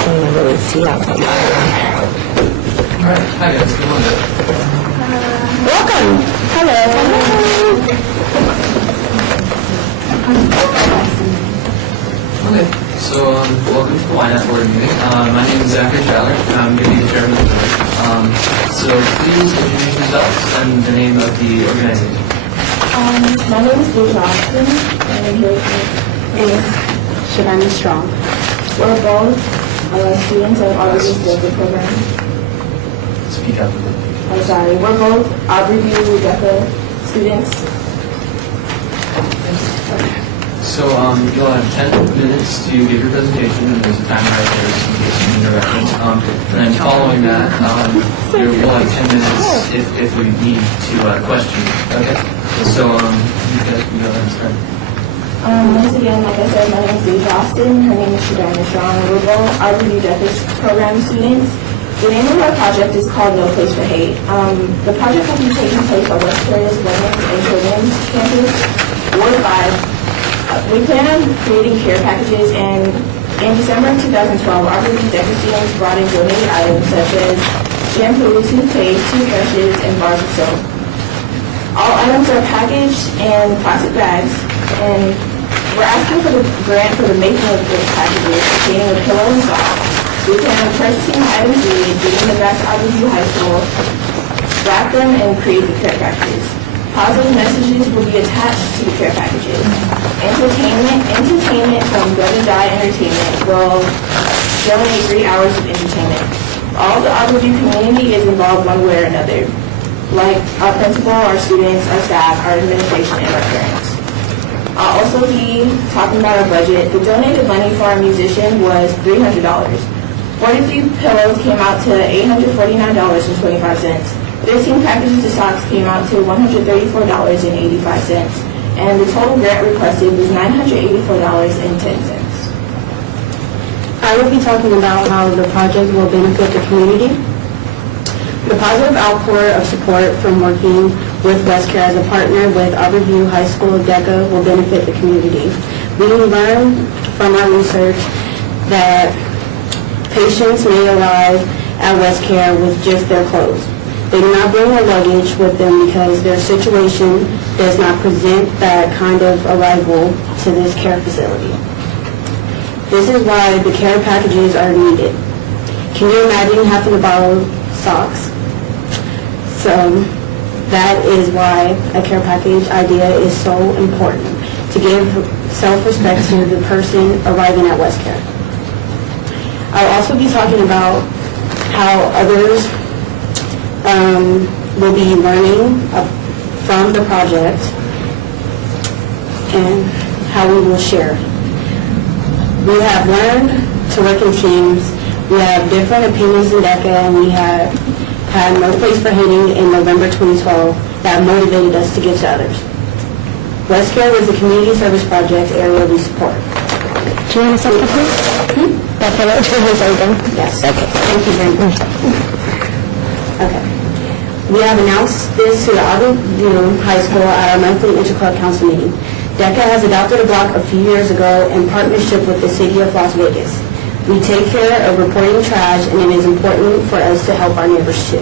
can't even really see outside. Alright, hi guys, good morning. Welcome! Hello! Okay, so welcome to the Ynapp board meeting. My name is Zachary Schaller, and I'm going to be the chairman of the board. So please introduce yourselves and the name of the organization. My name is Deja Austin, and here is Shavani Strong. We're both students of Aubrey's DECA program. Speak up. I'm sorry, we're both Aubreyview DECA students. So you'll have 10 minutes to give your presentation, and there's a timer right there just in case you need a reference. And then following that, we'll have 10 minutes if we need to question. Okay? So you guys can go ahead and start. Once again, like I said, my name is Deja Austin, her name is Shavani Strong. We're both Aubreyview DECA program students. The name of our project is called No Place for Hate. The project will be taking place at West Carolina's Women's and Children's Campus, Ward 5. We plan on creating care packages, and in December of 2012, Aubreyview DECA students brought in donated items such as shampoo, toothpaste, toothbrushes, and bars of soap. All items are packaged in plastic bags, and we're asking for the grant for the making of the packages containing a pillow and socks. We plan on purchasing the items needed, getting them back to Aubreyview High School, wrap them, and create the care packages. Positive messages will be attached to the care packages. Entertainment from Gun and Die Entertainment will donate 3 hours of entertainment. All the Aubreyview community is involved one way or another, like our principal, our students, our staff, our administration, and our parents. I'll also be talking about our budget. The donated money for our musician was $300. 43 pillows came out to $849.25. 15 packages of socks came out to $134.85. And the total grant requested was $984.10. I will be talking about how the project will benefit the community. The positive outpour of support from working with WestCare as a partner with Aubreyview High School DECA will benefit the community. We learned from our research that patients may arrive at WestCare with just their clothes. They do not bring their luggage with them because their situation does not present that kind of arrival to this care facility. This is why the care packages are needed. Can you imagine having to borrow socks? So that is why a care package idea is so important, to give self-respect to the person arriving at WestCare. I'll also be talking about how others will be learning from the project and how we will share. We have learned to work in teams. We have different opinions in DECA, and we have had No Place for Hating in November 2012 that motivated us to give to others. WestCare was a community service project area we support. Do you want to say something? That's what I was going. Yes. Okay. Thank you very much. Okay. We have announced this to the Aubreyview High School at our monthly interclub council meeting. DECA has adopted a block a few years ago in partnership with the city of Las Vegas. We take care of reporting trash, and it is important for us to help our neighbors too.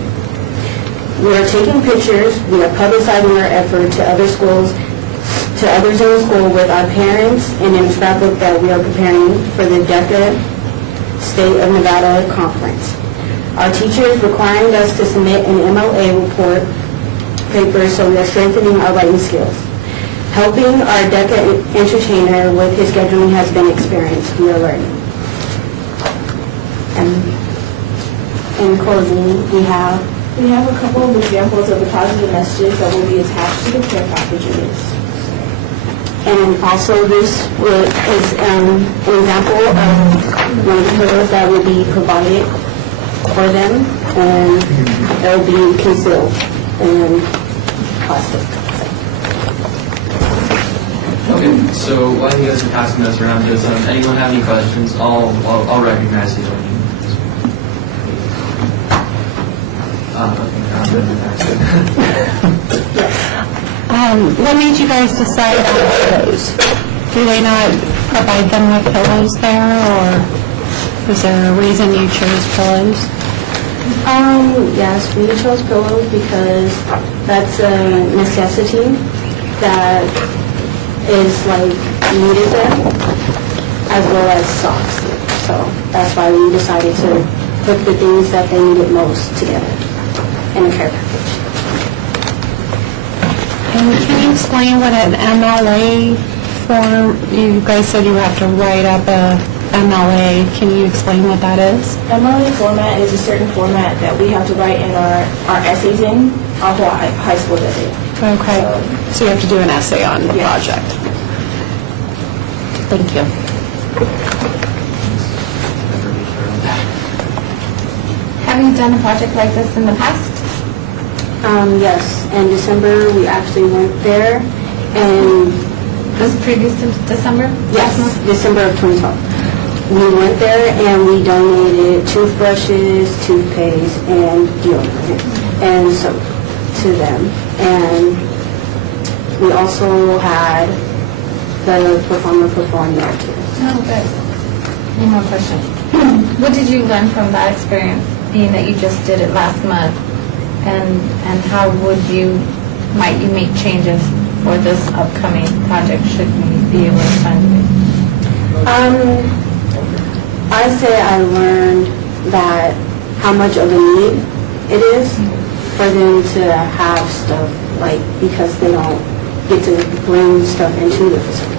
We are taking pictures, we are publicizing our effort to other schools, to others in the school with our parents, and in a scrapbook that we are preparing for the DECA State of Nevada Conference. Our teacher is requiring us to submit an MLA report paper, so we are strengthening our writing skills. Helping our DECA entertainer with his scheduling has been experienced. We are learning. And in closing, we have a couple of examples of the positive messages that will be attached to the care packages. And also this is an example of one of the pillows that will be provided for them, and it will be concealed in plastic. Okay, so while you guys are passing this around, does anyone have any questions? I'll recognize you. What made you guys decide on pillows? Do they not provide them with pillows there, or is there a reason you chose pillows? Yes, we chose pillows because that's a necessity that is like needed there, as well as socks. So that's why we decided to put the things that they needed most together in a care package. And can you explain what an MLA form, you guys said you have to write up a MLA. Can you explain what that is? MLA format is a certain format that we have to write in our essays in. Our whole high school does it. Okay. So you have to do an essay on the project. Thank you. Have you done a project like this in the past? Yes, in December we actually went there, and Was it previous to December? yes, December of 2012. We went there and we donated toothbrushes, toothpaste, and deodorant and soap to them. And we also had the performer perform there too. Oh, good. One more question. What did you learn from that experience, being that you just did it last month? And how might you make changes for this upcoming project should we be able to fund it? I say I learned that how much of a need it is for them to have stuff, like, because they don't get to bring stuff into the facility.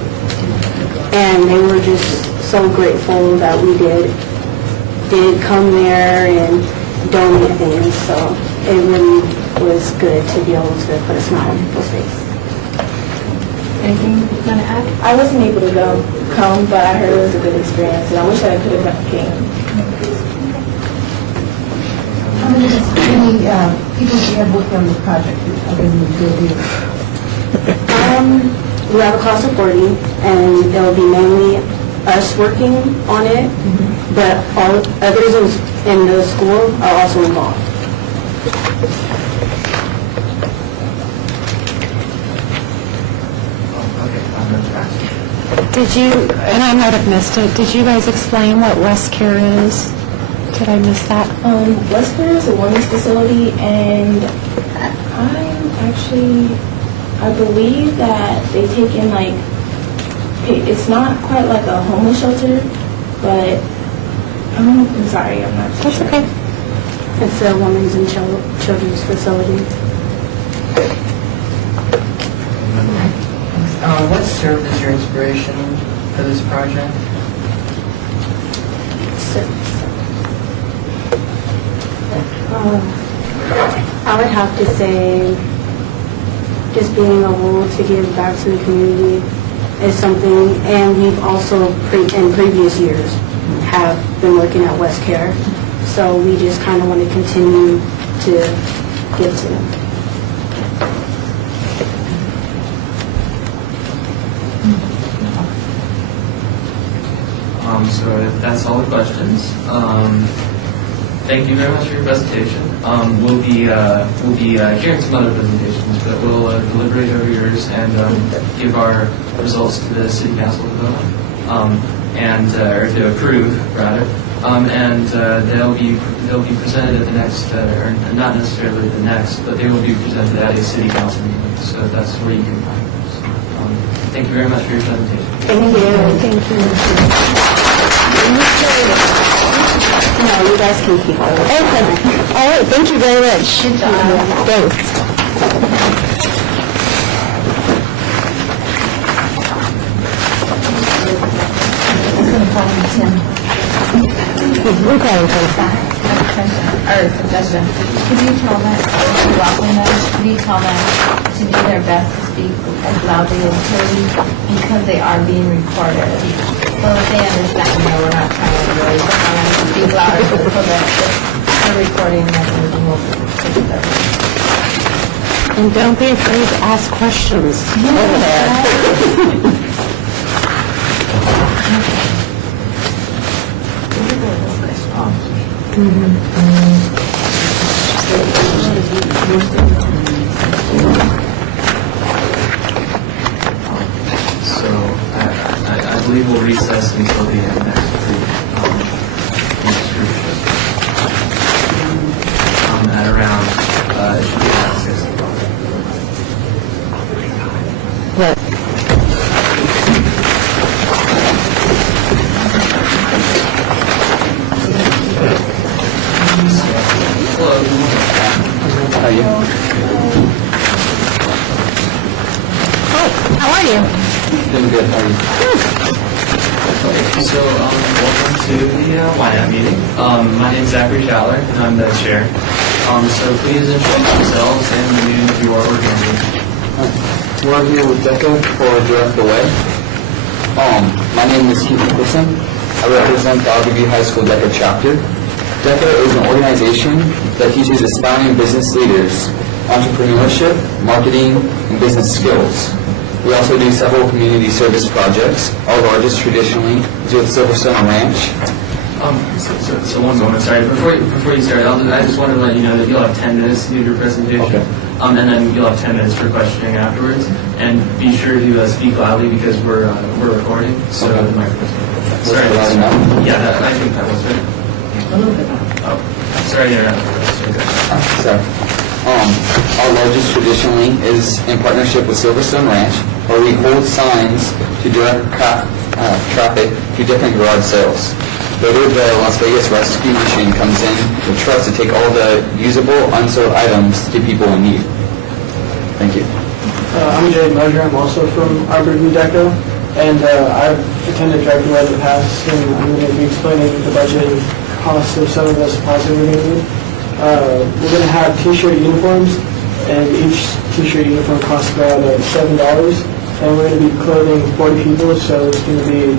And they were just so grateful that we did come there and donate things, so it really was good to be able to put a smile on people's face. Anything you want to add? I wasn't able to come, but I heard it was a good experience, and I wish I could have came. How many people do you have working on the project other than the building? We have a class of 40, and it'll be mainly us working on it, but all others in the school are also involved. Did you, and I might have missed it, did you guys explain what West Care is? Did I miss that? West Care is a women's facility, and I believe that they take in, like, it's not quite like a homeless shelter, but I'm sorry, I'm not sure. That's okay. It's a women's and children's facility. What served as your inspiration for this project? I would have to say just being able to give back to the community is something, and we've also in previous years have been working at West Care, so we just kind of want to continue to give to them. So if that's all the questions. Thank you very much for your presentation. We'll be hearing some other presentations, but we'll deliberate over yours and give our results to the City Council to vote on, or to approve rather. And they'll be presented at the next, or not necessarily the next, but they will be presented at a City Council meeting. So that's where you can find those. Thank you very much for your presentation. Thank you. Thank you. No, you guys can keep on. Okay. All right, thank you very much. Good job. Thanks. We're calling for Or a suggestion. Could you tell them, welcome them, could you tell them to do their best to speak as loudly as possible because they are being recorded. So that they understand, we're not trying to really speak louder so that the recording mechanism will take it over. And don't be afraid to ask questions over there. recess until the next group shift. At around, it should be around 6 o'clock. How are you? How are you? Doing good. How are you? So, welcome to the Ynapp meeting. My name is Zachary Schaller, and I'm the chair. So please introduce yourselves and the meeting of your organization. We're here with DECA for Direct the Way. My name is Keith Nicholson. I represent the Albuquerque High School DECA chapter. DECA is an organization that teaches aspiring business leaders entrepreneurship, marketing, and business skills. We also do several community service projects. Our largest traditionally is with Silverstone Ranch. So one moment, sorry. Before you start, I just wanted to let you know that you'll have 10 minutes to do your presentation. Okay. And then you'll have 10 minutes for questioning afterwards. And be sure to speak loudly because we're recording. So Okay. the microphone's Was it loud enough? Yeah, I think that was right. A little bit. Oh, sorry to interrupt. Sorry. Our largest traditionally is in partnership with Silverstone Ranch, where we hold signs to direct traffic to different garage sales. Later, the Las Vegas Rescue Machine comes in with trucks to take all the usable, unsold items to people in need. Thank you. I'm Jay Mosier. I'm also from Albuquerque DECA, and I've attended Direct the Way in the past, and I'm going to be explaining the budget and costs of some of the supplies that we're going to need. We're going to have T-shirt uniforms, and each T-shirt uniform costs about $7, and we're going to be clothing 40 people, so it's going to be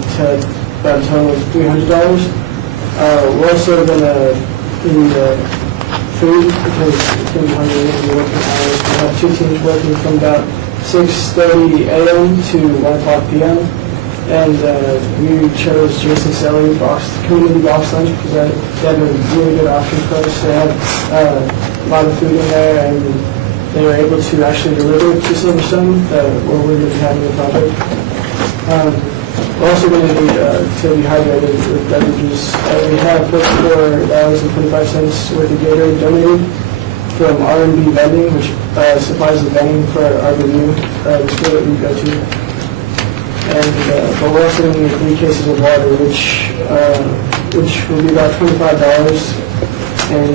about a total of $300. We're also going to need food because it's going to be hungry and we're working hours. We have 2 teams working from about 6:30 a.m. to 1 o'clock p.m. And we chose Jason Selly community box lunch because they have a really good option for us. They have a lot of food in there, and they were able to actually deliver to Silverstone where we're going to be having the project. We're also going to need to be hydrated with beverages. We have $44.25 worth of Gatorade donated from R&B Vending, which supplies the vending for our venue, the school that we go to. And but we're also going to need 3 cases of water, which will be about $25. And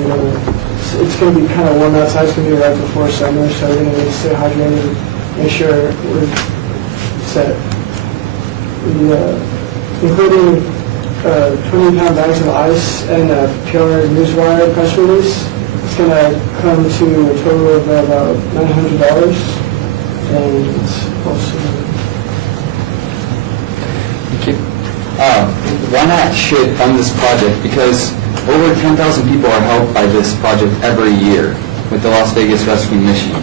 it's going to be kind of warm outside. It's going to be right before summer, so we're going to need to stay hydrated and make sure we're set. Including 20-pound bags of ice and a PR newswire press release. It's going to come to a total of about $900. And it's also... Ynapp should fund this project because over 10,000 people are helped by this project every year with the Las Vegas Rescue Mission.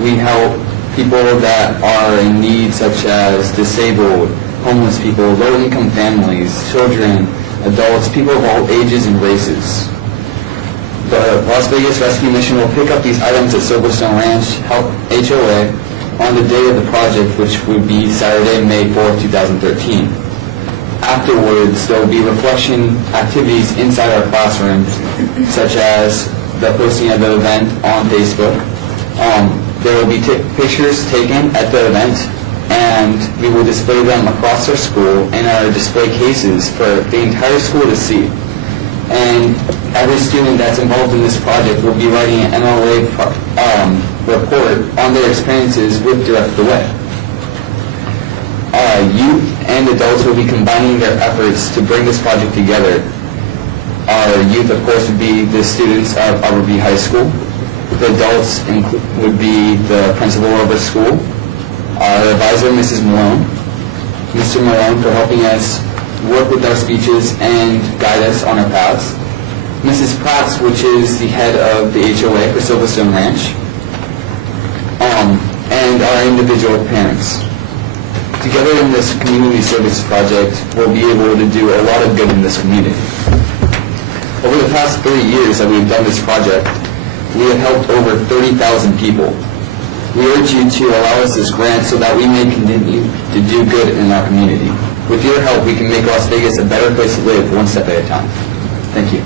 We help people that are in need, such as disabled, homeless people, low-income families, children, adults, people of all ages and races. The Las Vegas Rescue Mission will pick up these items at Silverstone Ranch HOA on the day of the project, which would be Saturday, May 4th, 2013. Afterwards, there will be reflection activities inside our classroom, such as the posting of the event on Facebook. There will be pictures taken at the event, and we will display them across our school in our display cases for the entire school to see. And every student that's involved in this project will be writing an NLA report on their experiences with Direct the Way. Youth and adults will be combining their efforts to bring this project together. Our youth, of course, would be the students of Albuquerque High School. The adults would be the principal of our school, our advisor, Mrs. Malone, Mr. Malone, for helping us work with our speeches and guide us on our paths, Mrs. Pratt, which is the head of the HOA for Silverstone Ranch, and our individual parents. Together in this community service project, we'll be able to do a lot of good in this community. Over the past 3 years that we've done this project, we have helped over 30,000 people. We urge you to allow us this grant so that we may continue to do good in our community. With your help, we can make Las Vegas a better place to live, one step at a time. Thank you.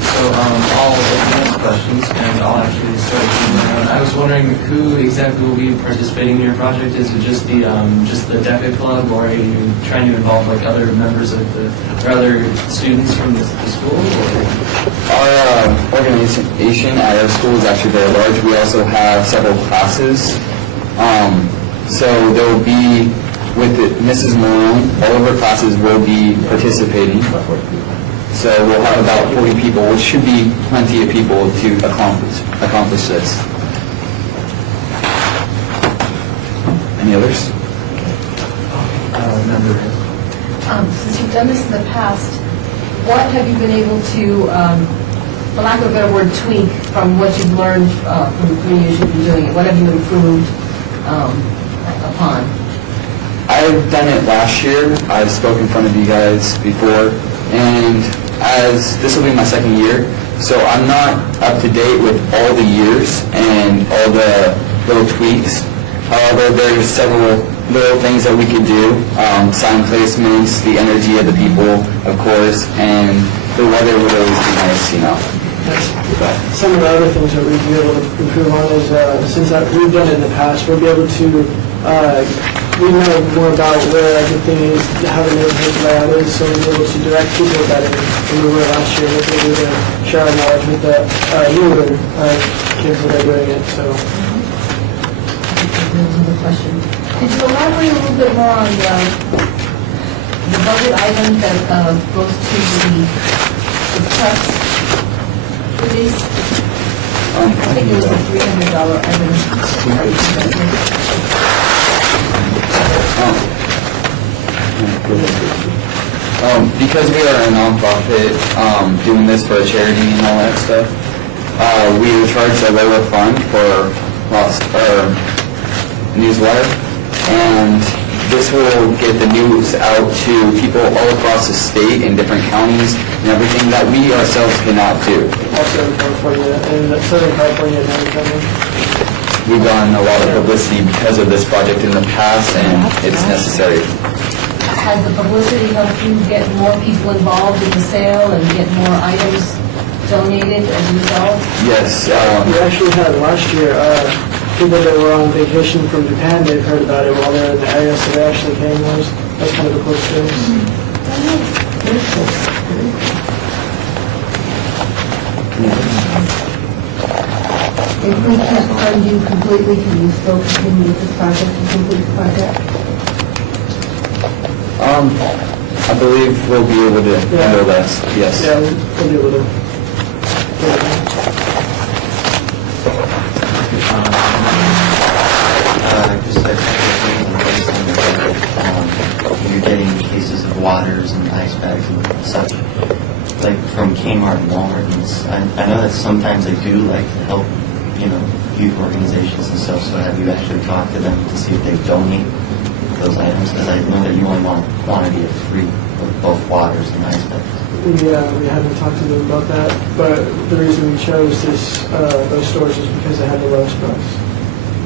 So I'll ask questions, and I'll actually start with my own. I was wondering who exactly will be participating in your project. Is it just the DECA club, or are you trying to involve like other members of or other students from the school? Our organization at our school is actually very large. We also have several classes. So there will be, with Mrs. Malone, all of our classes will be participating. So we'll have about 40 people, which should be plenty of people to accomplish this. Any others? Since you've done this in the past, what have you been able to, for lack of a better word, tweak from what you've learned from the 3 years you've been doing it? What have you improved upon? I've done it last year. I've spoken in front of you guys before, and as this will be my second year, so I'm not up to date with all the years and all the little tweaks. However, there's several little things that we could do, sign placements, the energy of the people, of course, and the weather would always be nice, you know. Some of the other things that we'd be able to improve on is, since we've done it in the past, we'll be able to, we know more about where everything is, how the neighborhood layout is, so we'll be able to direct people better than we were last year. We'll be able to share our knowledge with the newer kids that are doing it, so. Another question. Could you elaborate a little bit more on the budget item that goes to the press release? I think it was a $300 item. Because we are a nonprofit doing this for a charity and all that stuff, we were charged a lower fund for newsletter, and this will get the news out to people all across the state in different counties and everything that we ourselves cannot do. Also in California, in Southern California and California. We've gotten a lot of publicity because of this project in the past, and it's necessary. Has the publicity helped you get more people involved in the sale and get more items donated as a result? Yes. We actually had last year, people that were on vacation from Japan, they've heard about it while they're in the area, so they actually came. That's kind of a cool experience. If we can't fund you completely, can you still continue with this project and complete the project? I believe we'll be able to handle that, yes. Yeah, we'll be able to. You're getting cases of waters and ice bags and such, like from Kmart and Walmart. I know that sometimes they do like to help, youth organizations and stuff. So have you actually talked to them to see if they donate those items? Because I know that you only want a quantity of 3 of both waters and ice bags. Yeah, we haven't talked to them about that, but the reason we chose those stores is because they had the lowest price.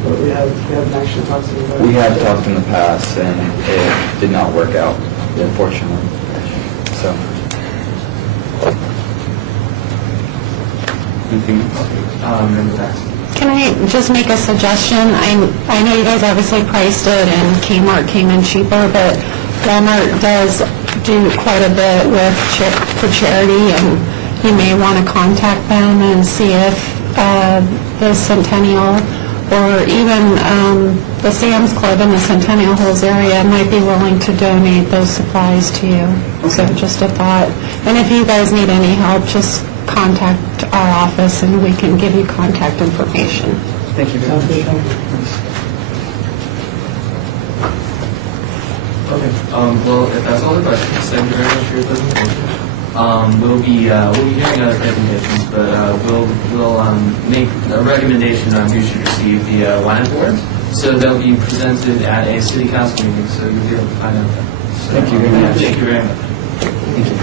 But we haven't actually talked to them about it. We have talked in the past, and it did not work out, unfortunately. So. Anything else? Can I just make a suggestion? I know you guys obviously priced it and Kmart came in cheaper, but Walmart does do quite a bit for charity, and you may want to contact them and see if the Centennial or even the Sam's Club in the Centennial Hills area might be willing to donate those supplies to you. So just a thought. And if you guys need any help, just contact our office and we can give you contact information. Thank you very much. Okay. Well, if that's all the questions, thank you very much for your presentation. We'll be hearing other presentations, but we'll make a recommendation on who should receive the Ynapp Award. So they'll be presented at a city council meeting, so you'll be able to find out that. So, Thank you very much. Thank you very much. Thank you.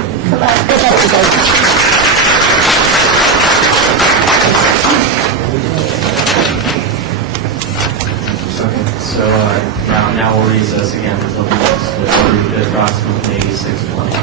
Okay, so now we'll read cameras. They'll be delivered to approximately 6:20.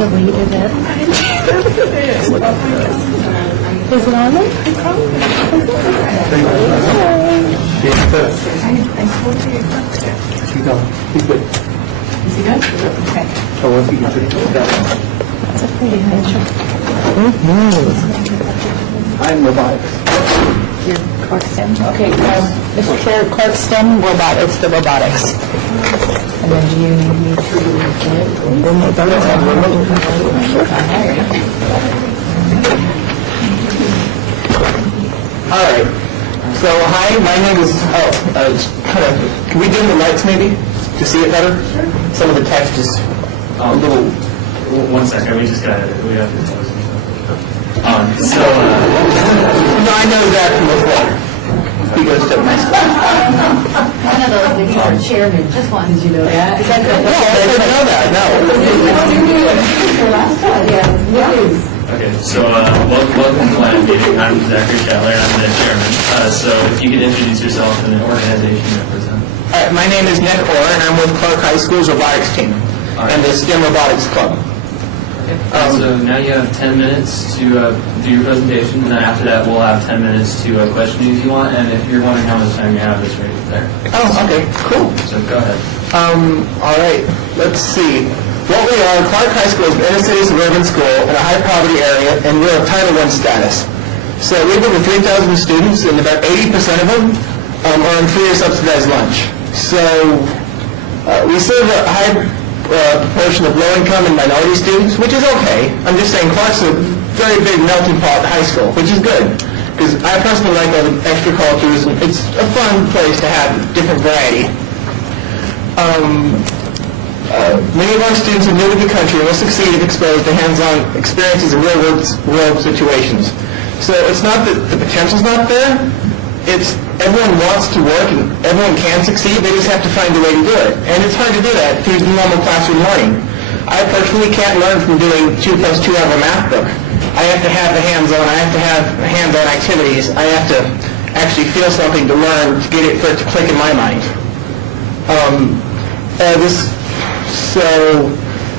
Deleted it. Is it on there? He's good. Is he good? Okay. Oh, once he gets it, That's a pretty picture. I'm robotics. You're Clarkston. Okay, Mr. Chair, Clarkston, it's the robotics. And then do you need me All right. So, hi, my name is, can we dim the lights maybe to see it better? Some of the text is a little... One second, we have to close. No, I know that from before. He goes to my school. One of those that he's the chairman, just one. Did you know that? Is that good? No, I didn't know that, no. Okay, so welcome to the planning meeting. I'm Zachary Shetler, I'm the chairman. So if you could introduce yourself and the organization you represent. All right, my name is Nick Orr, and I'm with Clark High School's robotics team and the STEM Robotics Club. So now you have 10 minutes to do your presentation, and then after that we'll have 10 minutes to question you if you want, and if you're wondering how much time you have, it's right there. Oh, okay, cool. So go ahead. All right, let's see. What we are, Clark High School is an inner-city suburban school in a high-poverty area, and we're of Title I status. So we have over 3,000 students, and about 80% of them are on free or subsidized lunch. So we serve a high proportion of low-income and minority students, which is okay. I'm just saying Clark's a very big melting pot high school, which is good, because I personally like all the extra cultures, and it's a fun place to have different variety. Many of our students are new to the country and will succeed if exposed to hands-on experiences in real-world situations. So it's not that the potential's not there, it's everyone wants to work and everyone can succeed, they just have to find a way to do it. And it's hard to do that through the normal classroom learning. I personally can't learn from doing 2 + 2 out of a math book. I have to have the hands-on, I have to have hands-on activities, I have to actually feel something to learn to get it for it to click in my mind. So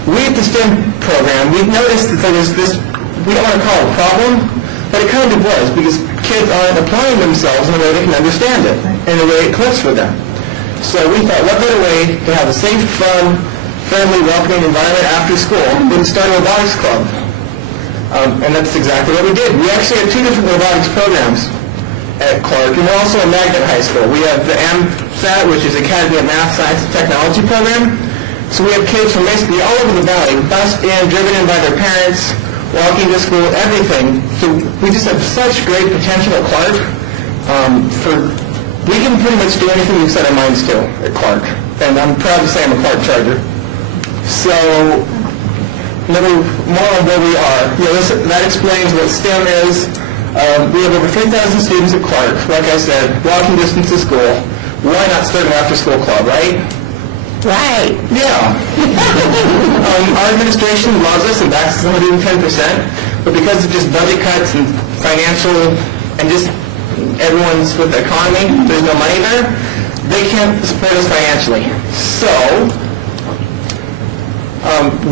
we at the STEM program, we've noticed that there was this, we don't want to call it a problem, but it kind of was, because kids aren't applying themselves in a way they can understand it, in a way it clicks for them. So we thought, what better way to have a safe, fun, friendly, welcoming environment after school than start a robotics club. And that's exactly what we did. We actually have 2 different robotics programs at Clark, and we're also a magnet high school. We have the AMSAT, which is Academy of Math, Science, and Technology program. So we have kids from basically all over the valley, bused in, driven in by their parents, walking to school, everything. So we just have such great potential at Clark. We can pretty much do anything we set our minds to at Clark. And I'm proud to say I'm a Clark Charger. So, little more on where we are. That explains what STEM is. We have over 3,000 students at Clark. Like I said, walking distance to school. Why not start an after-school club, right? Right. Yeah. Our administration loves us and backs us 110%, but because of just budget cuts and financial and just everyone's with the economy, there's no money there, they can't support us financially. So,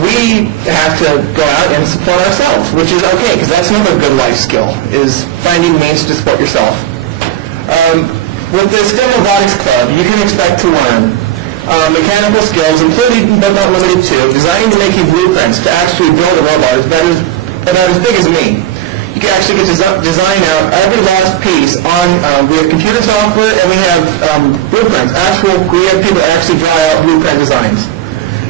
we have to go out and support ourselves, which is okay, because that's another good life skill, is finding means to support yourself. With the STEM Robotics Club, you can expect to learn mechanical skills, including but not limited to designing and making blueprints to actually build a robot that is about as big as me. You can actually get to design out every last piece on, we have computer software and we have blueprints. We have people that actually draw out blueprint designs.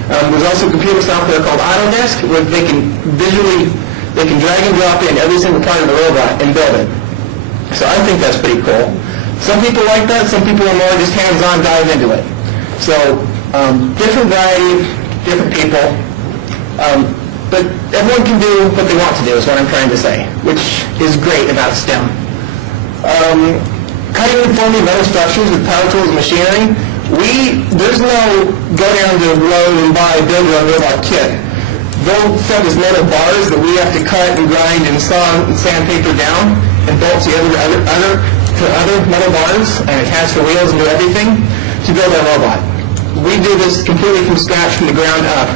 There's also computer software called Autodesk, where they can drag and drop in every single part of the robot and build it. So I think that's pretty cool. Some people like that, some people are more just hands-on, dive into it. So, different variety, different people, but everyone can do what they want to do is what I'm trying to say, which is great about STEM. Cutting and forming metal structures with power tools and machinery, there's no go down to Lowe's and buy a builder on robot kit. They'll send us metal bars that we have to cut and grind and saw and sandpaper down and bolt together to other metal bars and attach the wheels and do everything to build our robot. We do this completely from scratch, from the ground up.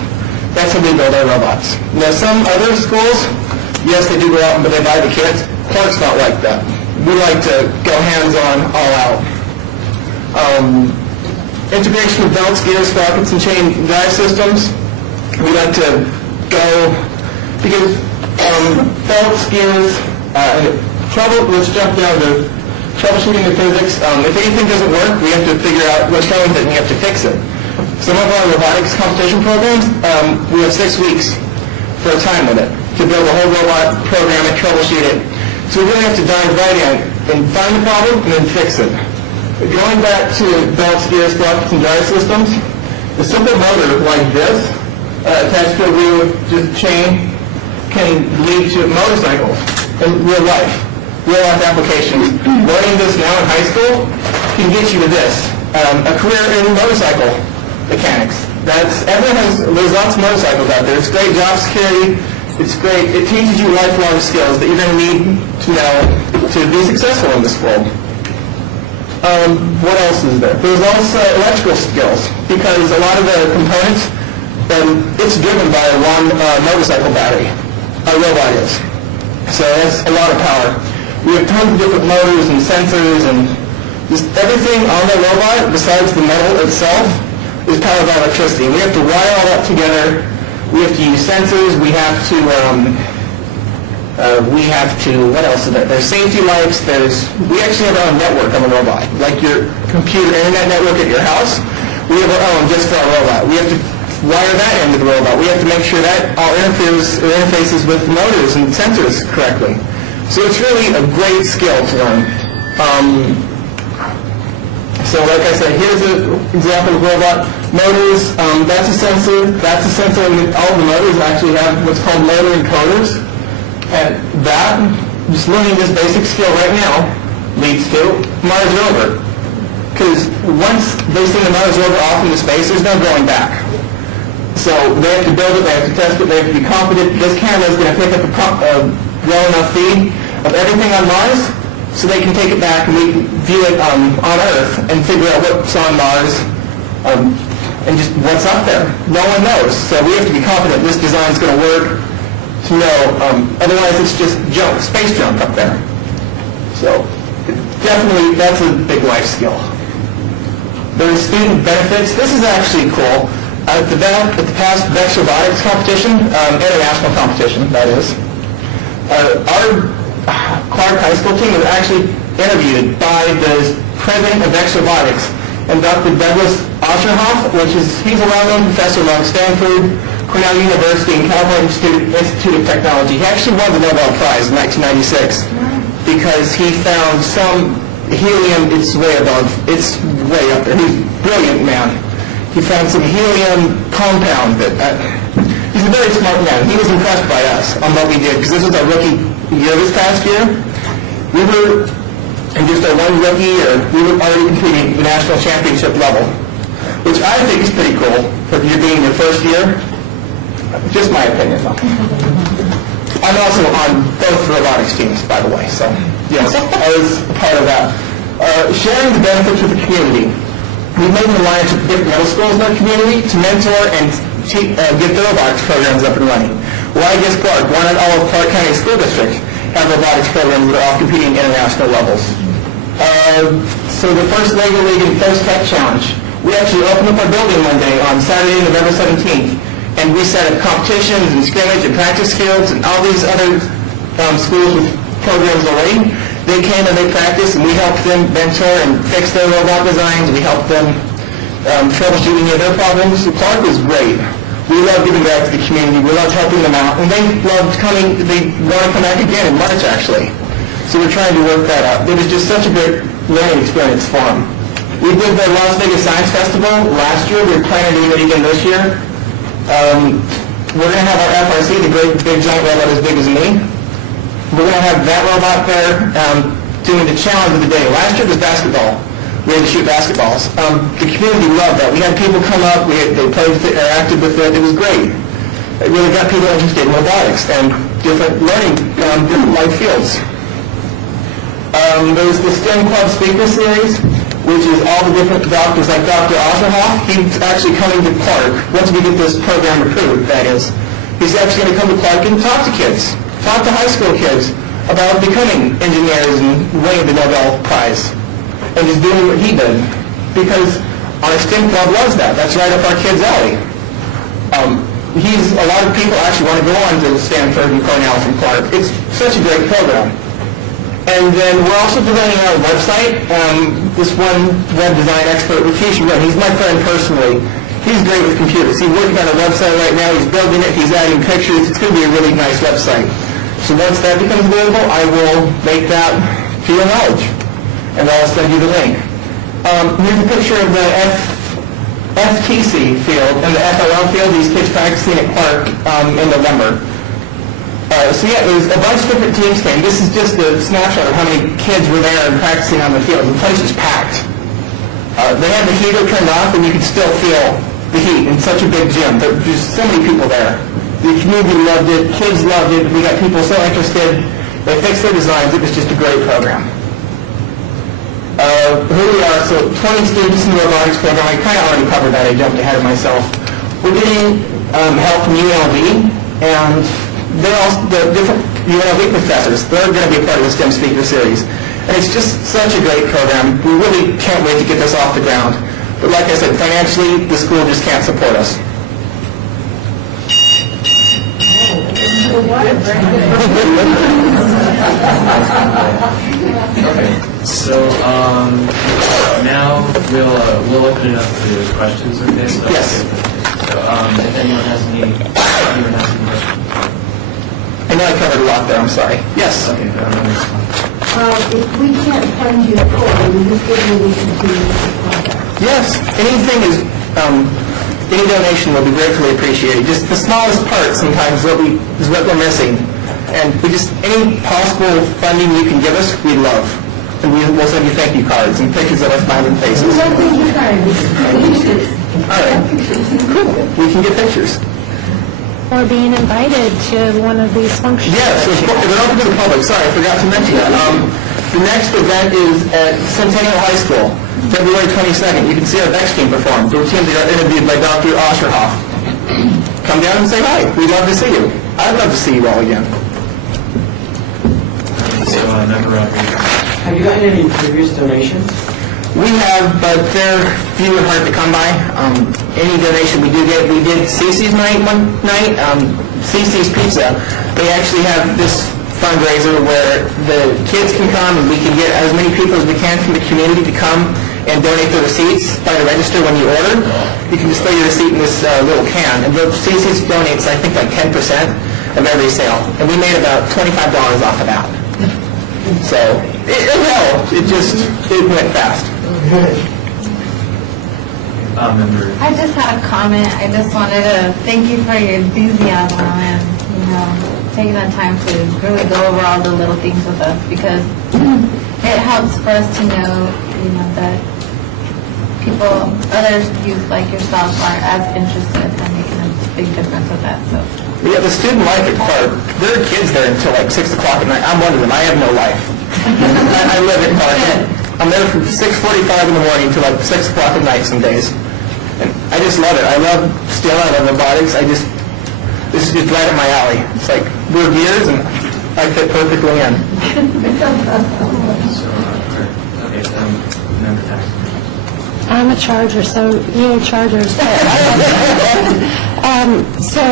That's how we build our robots. Now, some other schools, yes, they do go out and they buy the kits. Clark's not like that. We like to go hands-on, all out. Integration of belts, gears, sprockets, and chain drive systems. We like to go, because belts, gears, let's jump down to troubleshooting the physics. If anything doesn't work, we have to figure out what's wrong with it and we have to fix it. Some of our robotics competition programs, we have 6 weeks for a time limit to build a whole robot, program it, troubleshoot it. So we really have to dive right in and find the problem and then fix it. Going back to belts, gears, sprockets, and drive systems, a simple motor like this, attached to a wheel with just a chain, can lead to motorcycles in real life applications. Learning this now in high school can get you to this, a career in motorcycle mechanics. There's lots of motorcycles out there. It's great job security. It's great. It teaches you lifelong skills that you're going to need to know to be successful in this world. What else is there? There's also electrical skills, because a lot of the components, it's driven by one motorcycle battery. A robot is. So that's a lot of power. We have tons of different motors and sensors, and just everything on the robot, besides the metal itself, is powered by electricity. We have to wire all that together. We have to use sensors. We have to, what else is there? There's safety lights. We actually have our own network on the robot. Like your computer internet network at your house, we have our own just for our robot. We have to wire that into the robot. We have to make sure that all interfaces with motors and sensors correctly. So it's really a great skill to learn. So like I said, here's an example of robot. Motors, that's a sensor. That's a sensor, and all the motors actually have what's called motor encoders. And that, just learning this basic skill right now, leads to Mars rover. Because once they send the Mars rover off into space, there's no going back. So they have to build it, they have to test it, they have to be confident. This camera is going to pick up a well enough feed of everything on Mars, so they can take it back and we view it on Earth and figure out what's on Mars and just what's up there. No one knows. So we have to be confident this design is going to work to know. Otherwise, it's just junk, space junk up there. So definitely, that's a big life skill. There's student benefits. This is actually cool. At the past Vex Robotics competition, international competition, that is, our Clark High School team was actually interviewed by the president of Vex Robotics, and Dr. Douglas Osherhoff, he's a well-known professor among Stanford, Cornell University, and California Institute of Technology. He actually won the Nobel Prize in 1996 because he found some helium. It's way up there. He's a brilliant man. He found some helium compound that, he's a very smart man. He was impressed by us on what we did, because this was our rookie year this past year. We were, in just our one rookie year, we were already competing at the national championship level, which I think is pretty cool for you being your first year. Just my opinion, though. I'm also on both robotics teams, by the way, so yes, I was a part of that. Sharing the benefits with the community. We've made an alliance with different middle schools in our community to mentor and get the robotics programs up and running. Well, I guess Clark, why not all of Clark County School District have robotics programs that are all competing at international levels? So the first Lego League and First Tech Challenge, we actually opened up our building one day on Saturday, November 17th, and we set up competitions and scrimmage and practice fields and all these other schools with programs already. They came and they practiced, and we helped them mentor and fix their robot designs. We helped them troubleshoot any of their problems. So Clark was great. We love giving back to the community. We loved helping them out, and they loved coming. They want to come back again in March, actually. So we're trying to work that out. It was just such a great learning experience for them. We did the Las Vegas Science Festival last year. We're planning to do it again this year. We're going to have our FRC, the great big giant robot as big as me. We're going to have that robot there doing the challenge of the day. Last year was basketball. We had to shoot basketballs. The community loved that. We had people come up, they played with it, interacted with it. It was great. It really got people interested in robotics and different learning, different life fields. There's the STEM Club Speaker Series, which is all the different doctors, like Dr. Osherhoff. He's actually coming to Clark, once we get this program approved, that is. He's actually going to come to Clark and talk to kids, talk to high school kids about becoming engineers and winning the Nobel Prize, and just doing what he did. Because our STEM Club loves that. That's right up our kids' alley. A lot of people actually want to go on to Stanford and Cornell from Clark. It's such a great program. And then we're also designing our website. This one web design expert, Rakesh Run, he's my friend personally. He's great with computers. He's working on a website right now. He's building it. He's adding pictures. It's going to be a really nice website. So once that becomes available, I will make that to your knowledge. And I'll send you the link. Here's a picture of the FTC field and the FLL field. These kids practicing at Clark in November. So yeah, there's a bunch of different teams came. This is just a snapshot of how many kids were there and practicing on the field. The place was packed. They had the heater turned off and you could still feel the heat in such a big gym. There were just so many people there. The community loved it. Kids loved it. We got people so interested. They fixed their designs. It was just a great program. Who we are, so 20 students in the robotics program. I kind of already covered that. I jumped ahead of myself. We're getting help from UNLV, and they're also the different UNLV professors. They're going to be a part of the STEM Speaker Series. And it's just such a great program. We really can't wait to get this off the ground. But like I said, financially, the school just can't support us. Okay, so now we'll open it up to questions. Okay, so yes. So if anyone has any questions. I know I covered a lot there. I'm sorry. Yes. Okay. If we can't fund you fully, we just give you the continue the project. Yes. Anything is, any donation will be gratefully appreciated. Just the smallest part sometimes is what we're missing. And any possible funding you can give us, we love. And we'll send you thank you cards and pictures of us smiling faces. We love thank you cards. All right. Cool. We can get pictures. Or being invited to one of these functions. Yes, it's open to the public. Sorry, I forgot to mention that. The next event is at Centennial High School, February 22nd. You can see our Bex team perform. The team that got interviewed by Dr. Osherhoff. Come down and say hi. We'd love to see you. I'd love to see you all again. So Have you gotten any previous donations? We have, but they're few and hard to come by. Any donation we do get, we did Cece's night one night, Cece's Pizza. They actually have this fundraiser where the kids can come and we can get as many people as we can from the community to come and donate their receipts by the register when you order. You can display your receipt in this little can. And Cece's donates, I think, like 10% of every sale. And we made about $25 off of that. So it helped. It went fast. I just had a comment. I just wanted to thank you for your enthusiasm and, taking the time to really go over all the little things with us, because it helps for us to know, that people, other youth like yourself, are as interested in making a big difference with that. So. Yeah, the student life at Clark, there are kids there until like 6 o'clock at night. I'm one of them. I have no life. I live at Clark. I'm there from 6:45 in the morning to like 6 o'clock at night some days. And I just love it. I love STEM, I love robotics. This is just right up my alley. It's like, we're gears and I fit perfectly in. I'm a Charger, so yay Chargers. So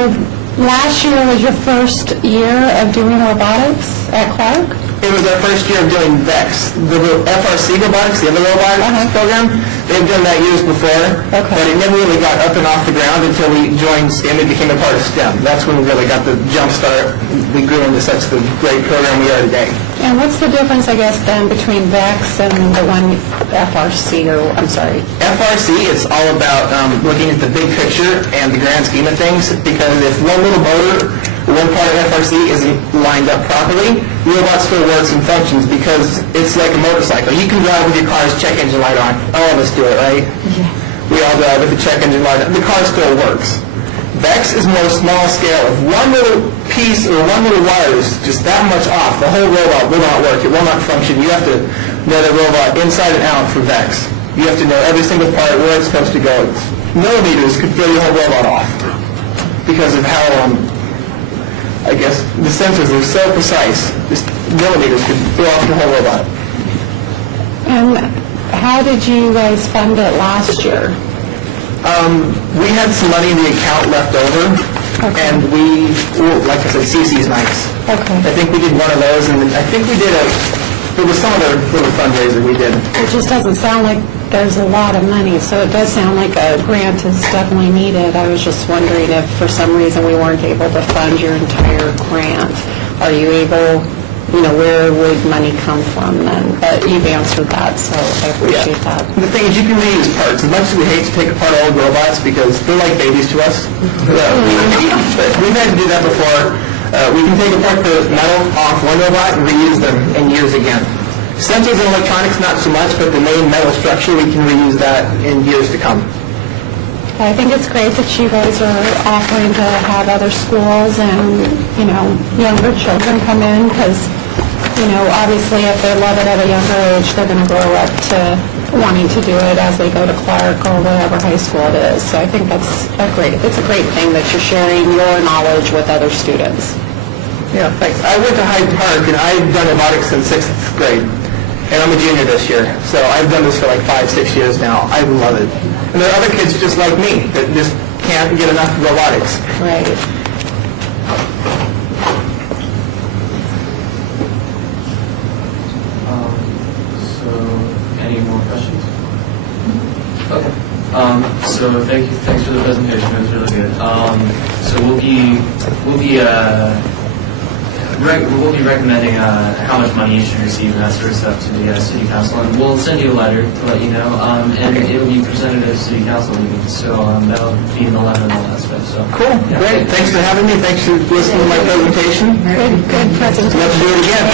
last year was your first year of doing robotics at Clark? it was our first year of doing VEX. The FRC robotics, the other robotics program, they've done that years before, but it never really got up and off the ground until we joined STEM and became a part of STEM. That's when we really got the jump start. We grew into such the great program we are today. And what's the difference, I guess, then between VEX and the one FRC, or, I'm sorry? FRC, it's all about looking at the big picture and the grand scheme of things, because if one little motor, one part of FRC isn't lined up properly, the robot still works and functions because it's like a motorcycle. You can drive with your car's check engine light on. All of us do it, right? Yeah. We all drive with the check engine light on. The car still works. VEX is more small scale. If one little piece or one little wire is just that much off, the whole robot will not work. It will not function. You have to know the robot inside and out for VEX. You have to know every single part, where it's supposed to go. Millimeters could throw your whole robot off because of how, I guess, the sensors are so precise. Just millimeters could throw off the whole robot. And how did you guys fund it last year? We had some money in the account left over, and we, like I said, CC's nice. Okay. I think we did one of those, and I think we did there was some other little fundraiser we did. It just doesn't sound like there's a lot of money, so it does sound like a grant is definitely needed. I was just wondering if for some reason we weren't able to fund your entire grant. Are you able, where would money come from then? But you've answered that, so I appreciate that. The thing is, you can reuse parts. As much as we hate to take apart old robots because they're like babies to us, we've had to do that before. We can take apart the metal off one robot and reuse them in years again. Sensors and electronics, not so much, but the main metal structure, we can reuse that in years to come. I think it's great that you guys are offering to have other schools and, younger children come in because, obviously if they love it at a younger age, they're going to grow up to wanting to do it as they go to Clark or whatever high school it is. So I think it's a great thing that you're sharing your knowledge with other students. Yeah, thanks. I went to Hyde Park and I've done robotics since 6th grade. And I'm a junior this year, so I've done this for like 5-6 years now. I love it. And there are other kids just like me that just can't get enough robotics. Right. So, any more questions? Okay. So thanks for the presentation. It was really good. So we'll be recommending how much money you should receive and that sort of stuff to the city council, and we'll send you a letter to let you know. And it will be presented at city council meetings, so that'll be in the letter and all that stuff. So cool, yeah. Great. Thanks for having me. Thanks for listening to my presentation. Good presentation. Let's do it again.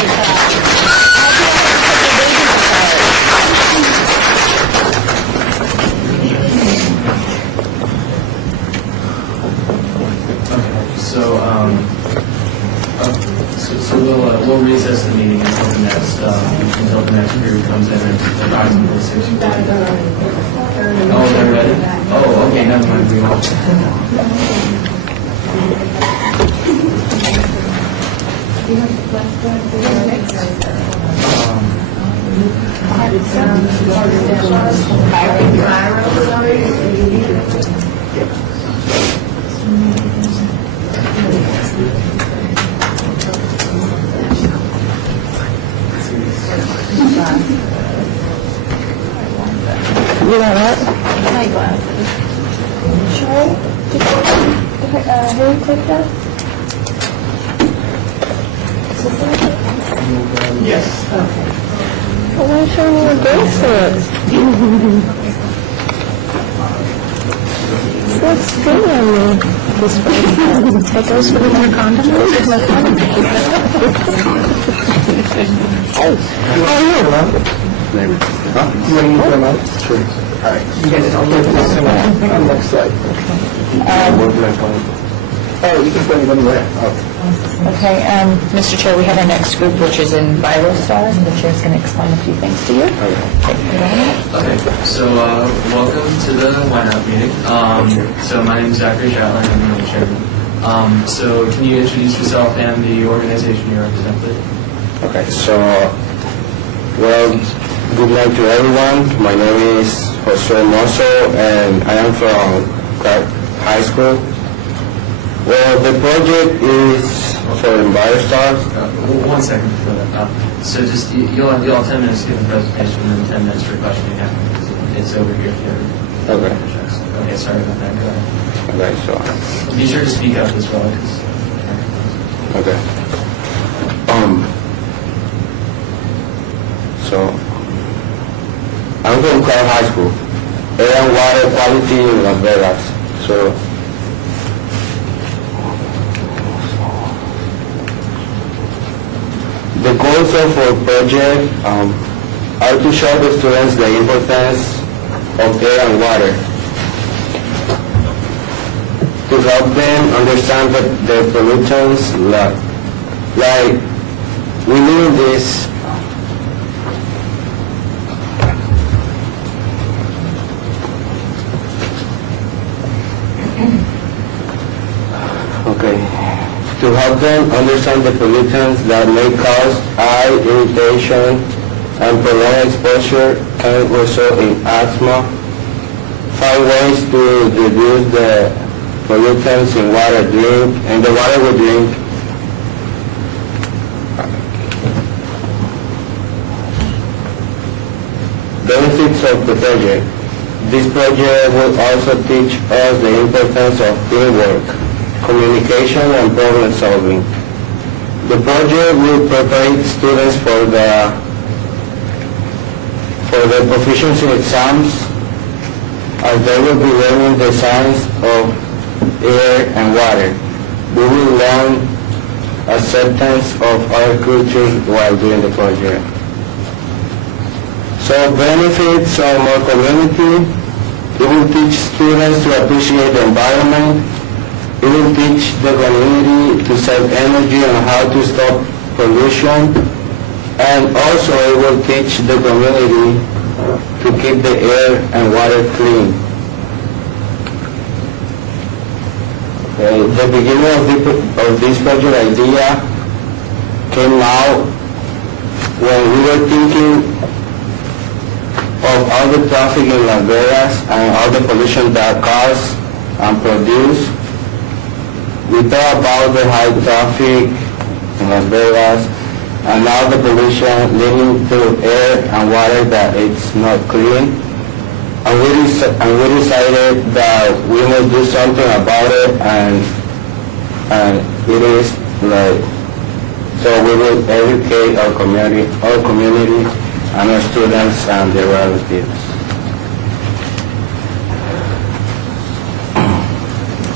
So we'll recess the meeting until the next group comes in at approximately 6:30. Oh, they're ready? Oh, okay, never mind. We won't. You know what? My glasses. Sure. Who clicked that? Yes. Okay. Well, why show me your bracelets? This looks good on me. This bracelet. That goes with my condom. You want to move them out? Sure. All right. You guys all look this on the next slide. Oh, you can put it anywhere. Okay, Mr. Chair, we have our next group, which is in Viral Stars, and the chair's going to explain a few things to you. Okay, so welcome to the Ynapp meeting. So my name is Zachary Chatelain, I'm the chairman. So can you introduce yourself and the organization you represent, please? Okay, so, well, good night to everyone. My name is Jose Mosso, and I am from Clark High School. Well, the project is for EnviroStars. One second before that. So just, you'll have 10 minutes to give the presentation and then 10 minutes for questioning after. It's over here for... Okay. Okay, sorry about that. Go ahead. Okay, so... Be sure to speak up as well, because... Okay. So, I'm from Clark High School. Air and water quality in Las Vegas. So, the goals of our project are to show the students the importance of air and water, to help them understand the pollutants, like we live in this to help them understand the pollutants that may cause eye irritation and prolonged exposure can result in asthma. Find ways to reduce the pollutants in the water we drink. Benefits of the project. This project will also teach us the importance of teamwork, communication, and problem solving. The project will prepare students for the proficiency exams, as they will be learning the science of air and water. We will learn acceptance of our cultures while doing the project. So benefits of our community: it will teach students to appreciate the environment. It will teach the community to save energy and how to stop pollution. And also it will teach the community to keep the air and water clean. The beginning of this project idea came out when we were thinking of all the traffic in Las Vegas and all the pollution that cause and produce. We thought about the high traffic in Las Vegas and all the pollution leading to air and water that it's not clean. And we decided that we must do something about it, and it is like, so we will educate our community and our students and their relatives.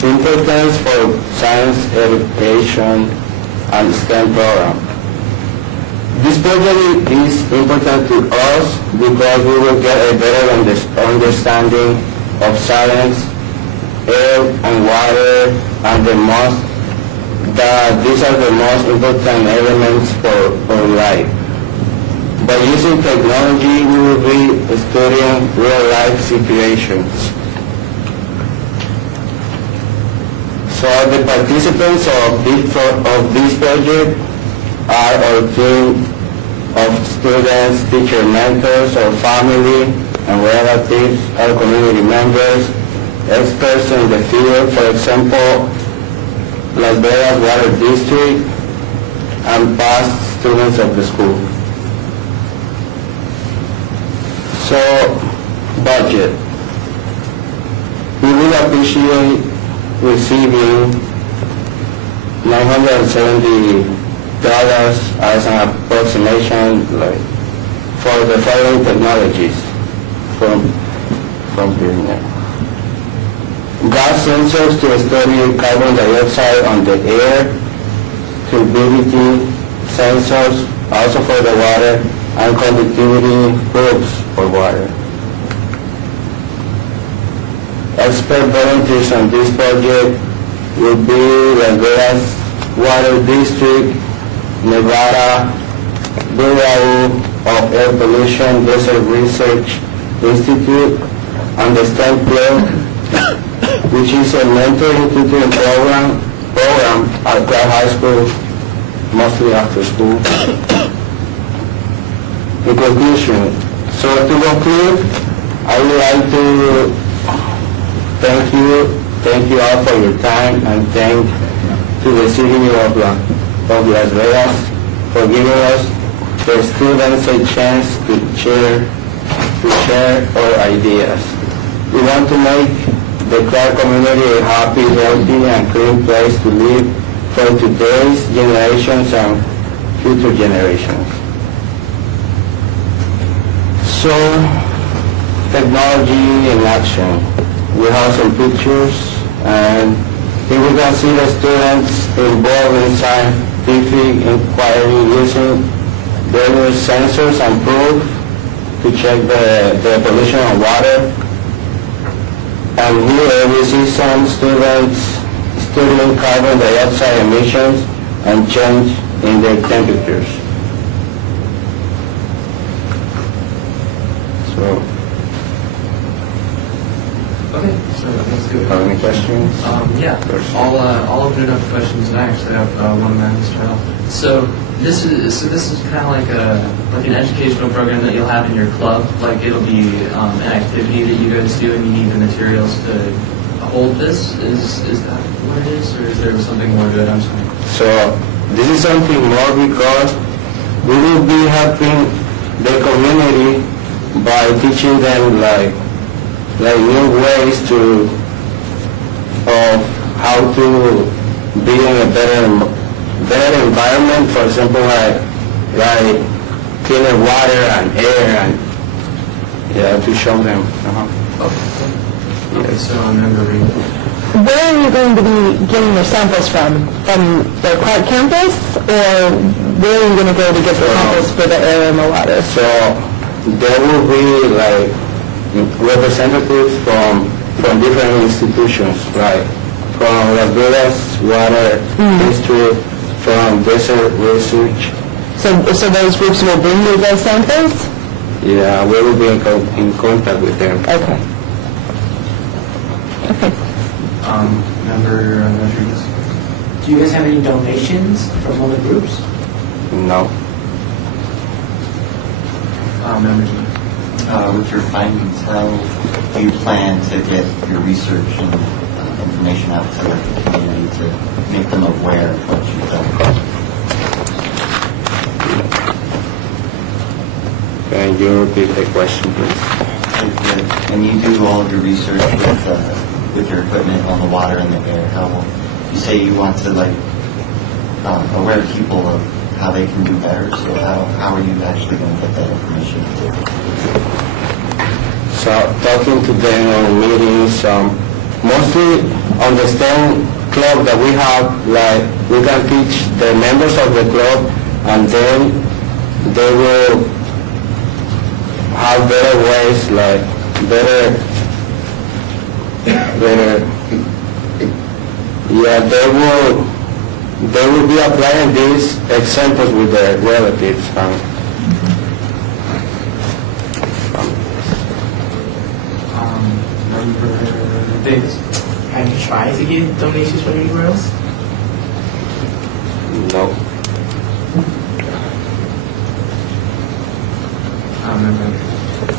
Importance for science education and STEM program. This project is important to us because we will get a better understanding of science, air and water, and these are the most important elements for life. By using technology, we will be studying real-life situations. So the participants of this project are our team of students, teacher mentors, our family and relatives, our community members, experts in the field, for example, Las Vegas Water District, and past students of the school. So, budget. We will appreciate receiving $970 as an approximation, for the following technologies from here. Gas sensors to study carbon dioxide on the air, turbidity sensors also for the water, and conductivity probes for water. Expert volunteers on this project will be Las Vegas Water District, Nevada, Bureau of Air Pollution Desert Research Institute, and the STEM Club, which is a mentoring tutoring program at Clark High School, mostly after school. In conclusion, so to conclude, I would like to thank you all for your time, and thank to the city of Ynapp. of Las Vegas for giving us, the students, a chance to share our ideas. We want to make the Clark community a happy, healthy, and clean place to live for today's generations and future generations. So, technology in action. We have some pictures, and here we can see the students involved in scientific inquiry using various sensors and proof to check the pollution of water. And here we see some students studying carbon dioxide emissions and change in their temperatures. So, Okay, so that's good. have any questions? Yeah, I'll open it up to questions, and I actually have one man to start off. So this is kind of like an educational program that you'll have in your club. Like it'll be an activity that you guys do, and you need the materials to hold this. Is that what it is, or is there something more to it? I'm sorry. So this is something more because we will be helping the community by teaching them like new ways of how to be in a better environment. For example, like cleaner water and air, and to show them. Okay, so I'm remembering. Where are you going to be getting your samples from? From the Clark campus, or where are you going to go to get the samples for the air and the water? So there will be like representatives from different institutions, like from Las Vegas Water District, from Desert Research. So those groups will bring you those samples? Yeah, we will be in contact with them. Okay. Member Rodriguez. Do you guys have any donations from other groups? No. Member G. With your findings, how do you plan to get your research and information out to the community to make them aware of what you've done? Can you repeat the question, please? And you do all of your research with your equipment on the water and the air. How you say you want to aware people of how they can do better. So how are you actually going to get that information? So talking to them on meetings, mostly on the STEM club that we have, like we can teach the members of the club, and then they will have better ways, like better, yeah, they will be applying these examples with their relatives. Member Davis. Have you tried to get donations from anywhere else? No.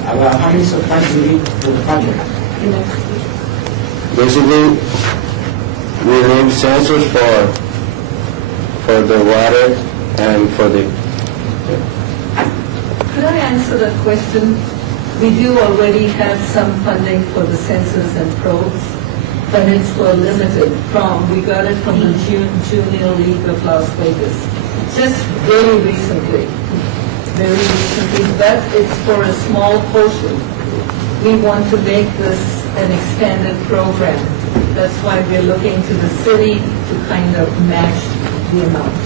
How many supplies do you need for the project? Basically, we need sensors for the water and for the... Could I answer that question? We do already have some funding for the sensors and probes, but it's for limited we got it from the Junior League of Las Vegas, just very recently, but it's for a small portion. We want to make this an expanded program. That's why we're looking to the city to kind of match the amount.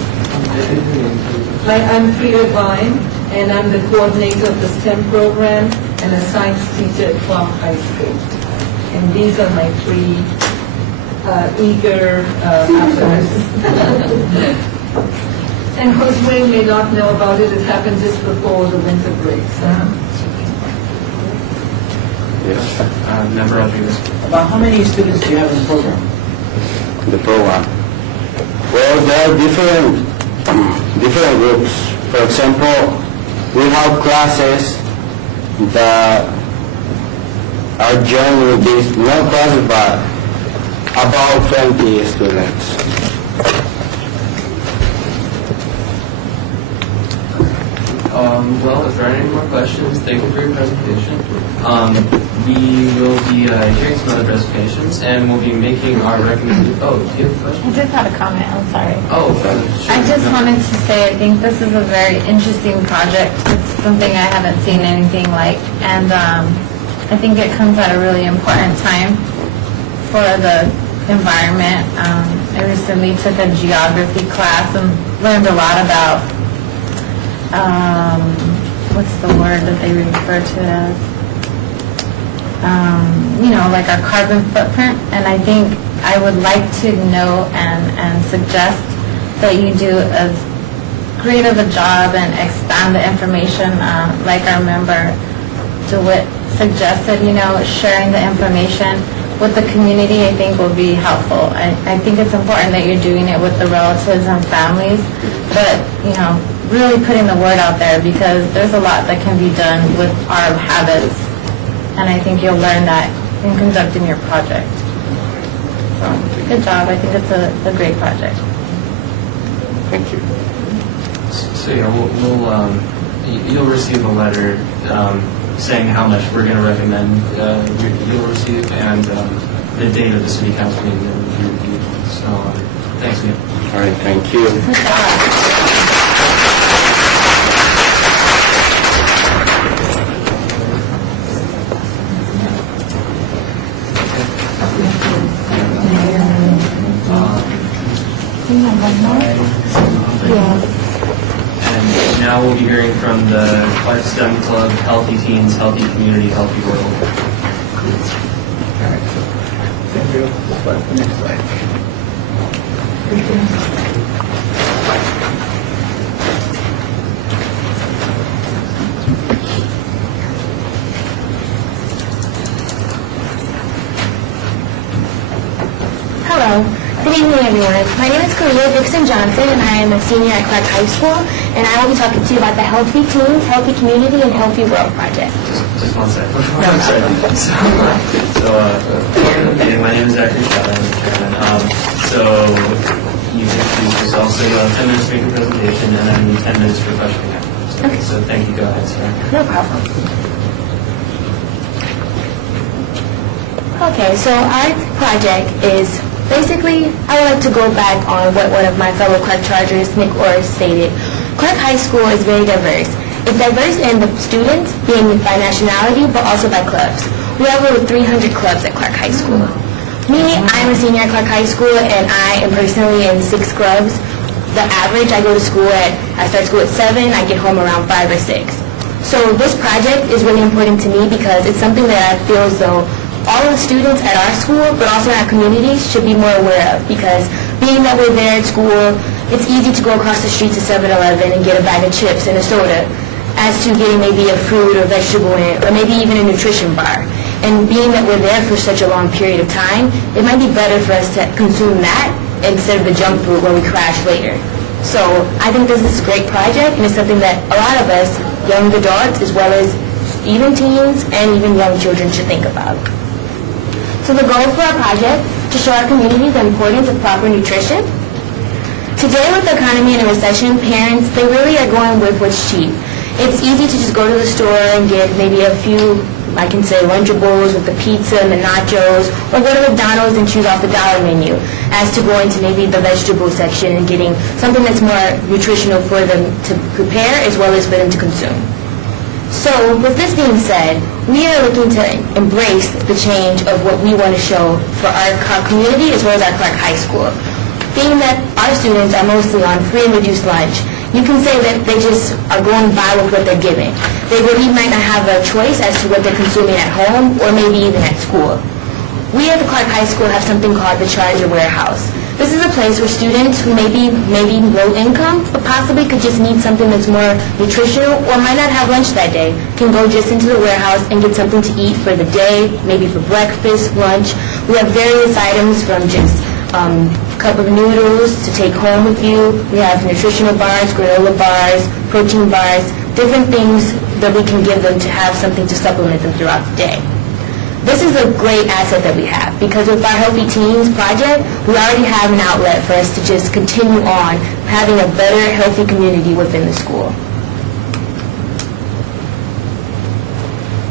I'm Frida Vine, and I'm the coordinator of the STEM program and a science teacher at Clark High School. And these are my three eager applicants. And Josue may not know about it. It happened just before the winter break. Yes. Member Rodriguez. About how many students do you have in the program? The program. Well, there are different groups. For example, we have classes that are joined with these, not classes, but about 20 students. Well, if there are any more questions, thank you for your presentation. We will be hearing some other presentations, and we'll be making our recommendation. Oh, do you have a question? I just had a comment, I'm sorry. Oh, sure. I just wanted to say, I think this is a very interesting project. It's something I haven't seen anything like, and I think it comes at a really important time for the environment. I recently took a geography class and learned a lot about, what's the word that they refer to it as? Like our carbon footprint, and I think I would like to know and suggest that you do as great of a job and expand the information, like our member DeWitt suggested, sharing the information with the community, I think will be helpful. I think it's important that you're doing it with the relatives and families, but, really putting the word out there, because there's a lot that can be done with our habits, and I think you'll learn that in conducting your project. So, good job. I think it's a great project. Thank you. So yeah, you'll receive a letter saying how much we're going to recommend you'll receive, and the date of the city council meeting that will be reviewed. So thanks again. All right, thank you. Good job. And now we'll be hearing from the Clark STEM Club, Healthy Teens, Healthy Community, Healthy World. All right. Thank you. The next slide. Hello. Good evening, everyone. My name is Kalia Dixon Johnson, and I am a senior at Clark High School, and I will be talking to you about the Healthy Teens, Healthy Community, and Healthy World project. Just one second. Okay, my name is Zachary Shaw, I'm the chairman. So you can introduce yourself, so you'll have 10 minutes to make a presentation, and then 10 minutes for questioning afterwards. Okay. So thank you, go ahead, sir. No problem. Okay, so our project is basically, I would like to go back on what one of my fellow Clark Chargers, Nick Orr, stated. Clark High School is very diverse. It's diverse in the students, being by nationality, but also by clubs. We have over 300 clubs at Clark High School. Me, I'm a senior at Clark High School, and I am personally in 6 clubs. The average, I start school at 7, I get home around 5 or 6. So this project is really important to me because it's something that I feel as though all of the students at our school, but also in our communities, should be more aware of, because being that we're there at school, it's easy to go across the street to 7-Eleven and get a bag of chips and a soda, as to getting maybe a fruit or vegetable in it, or maybe even a nutrition bar. And being that we're there for such a long period of time, it might be better for us to consume that instead of the junk food when we crash later. So I think this is a great project, and it's something that a lot of us, young adults, as well as even teens and even young children, should think about. So the goal for our project, to show our community the importance of proper nutrition. Today, with the economy in a recession, parents, they really are going with what's cheap. It's easy to just go to the store and get maybe a few, I can say, Lunchables with the pizza and the nachos, or go to McDonald's and choose off the dollar menu, as to going to maybe the vegetable section and getting something that's more nutritional for them to prepare, as well as for them to consume. So, with this being said, we are looking to embrace the change of what we want to show for our community as well as our Clark High School. Being that our students are mostly on free and reduced lunch, you can say that they just are going by with what they're given. They really might not have a choice as to what they're consuming at home or maybe even at school. We at the Clark High School have something called the Charger Warehouse. This is a place where students who may be low income, but possibly could just need something that's more nutritional or might not have lunch that day, can go just into the warehouse and get something to eat for the day, maybe for breakfast, lunch. We have various items from just a cup of noodles to take home with you. We have nutritional bars, granola bars, protein bars, different things that we can give them to have something to supplement them throughout the day. This is a great asset that we have, because with our Healthy Teens project, we already have an outlet for us to just continue on having a better, healthy community within the school.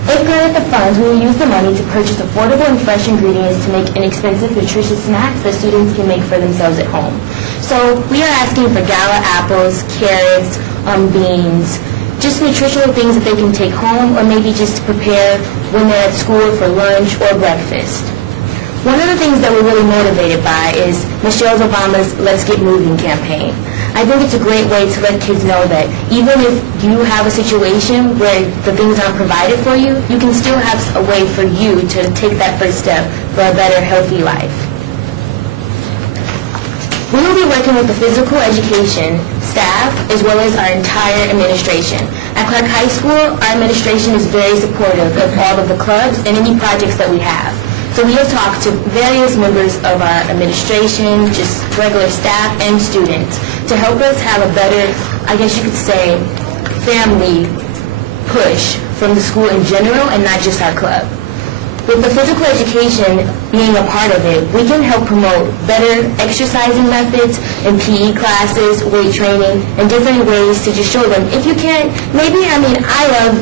If granted the funds, we will use the money to purchase affordable and fresh ingredients to make inexpensive, nutritious snacks that students can make for themselves at home. So we are asking for gala apples, carrots, beans, just nutritional things that they can take home or maybe just to prepare when they're at school for lunch or breakfast. One of the things that we're really motivated by is Michelle Obama's Let's Get Moving campaign. I think it's a great way to let kids know that even if you have a situation where the things aren't provided for you, you can still have a way for you to take that first step for a better, healthy life. We will be working with the physical education staff as well as our entire administration. At Clark High School, our administration is very supportive of all of the clubs and any projects that we have. So we have talked to various members of our administration, just regular staff and students, to help us have a better, I guess you could say, family push from the school in general and not just our club. With the physical education being a part of it, we can help promote better exercising methods in PE classes, weight training, and different ways to just show them, if you can't, maybe, I love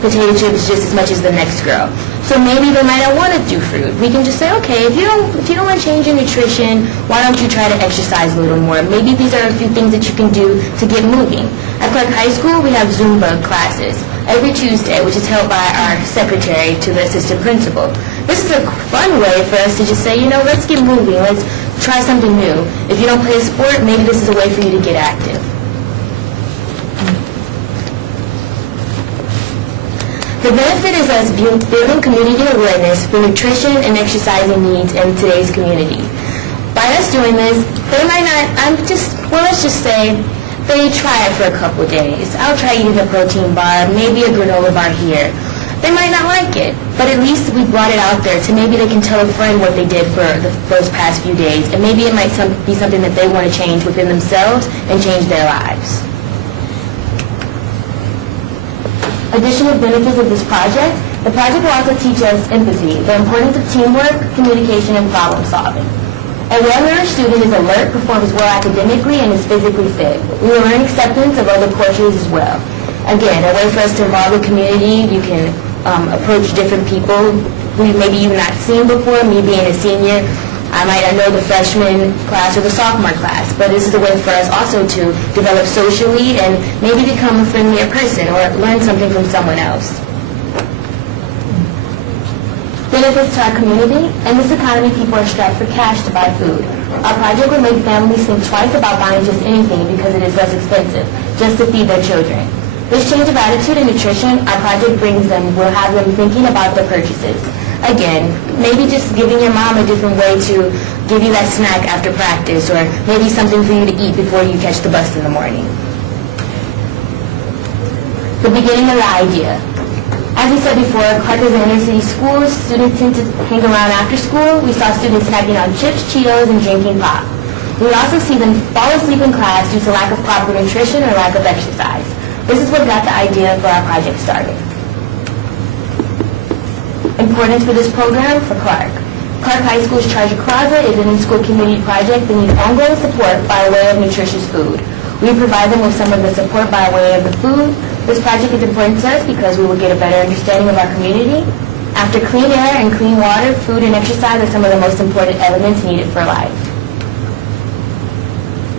potato chips just as much as the next girl. So maybe they might not want to do fruit. We can just say, okay, if you don't want to change your nutrition, why don't you try to exercise a little more? Maybe these are a few things that you can do to get moving. At Clark High School, we have Zumba classes every Tuesday, which is held by our secretary to the assistant principal. This is a fun way for us to just say, let's get moving, let's try something new. If you don't play a sport, maybe this is a way for you to get active. The benefit is us building community awareness for nutrition and exercising needs in today's community. By us doing this, they might not, let's just say, they try it for a couple days. I'll try eating a protein bar, maybe a granola bar here. They might not like it, but at least we brought it out there to maybe they can tell a friend what they did for those past few days, and maybe it might be something that they want to change within themselves and change their lives. Additional benefits of this project, the project will also teach us empathy, the importance of teamwork, communication, and problem solving. A well-nourished student is alert, performs well academically, and is physically fit. We will learn acceptance of other cultures as well. Again, a way for us to involve the community. You can approach different people who maybe you've not seen before. Me being a senior, I might not know the freshman class or the sophomore class, but this is a way for us also to develop socially and maybe become a friendlier person or learn something from someone else. Benefits to our community. In this economy, people are strapped for cash to buy food. Our project will make families think twice about buying just anything because it is less expensive, just to feed their children. This change of attitude in nutrition, our project brings them, will have them thinking about their purchases. Again, maybe just giving your mom a different way to give you that snack after practice, or maybe something for you to eat before you catch the bus in the morning. The beginning of the idea. As we said before, Clark is an inner-city school. Students tend to hang around after school. We saw students snacking on chips, Cheetos, and drinking pop. We also see them fall asleep in class due to lack of proper nutrition or lack of exercise. This is what got the idea for our project started. Importance for this program for Clark. Clark High School's Treasure Closet is an in-school community project that needs ongoing support by way of nutritious food. We provide them with some of the support by way of the food. This project is important to us because we will get a better understanding of our community. After clean air and clean water, food and exercise are some of the most important elements needed for life.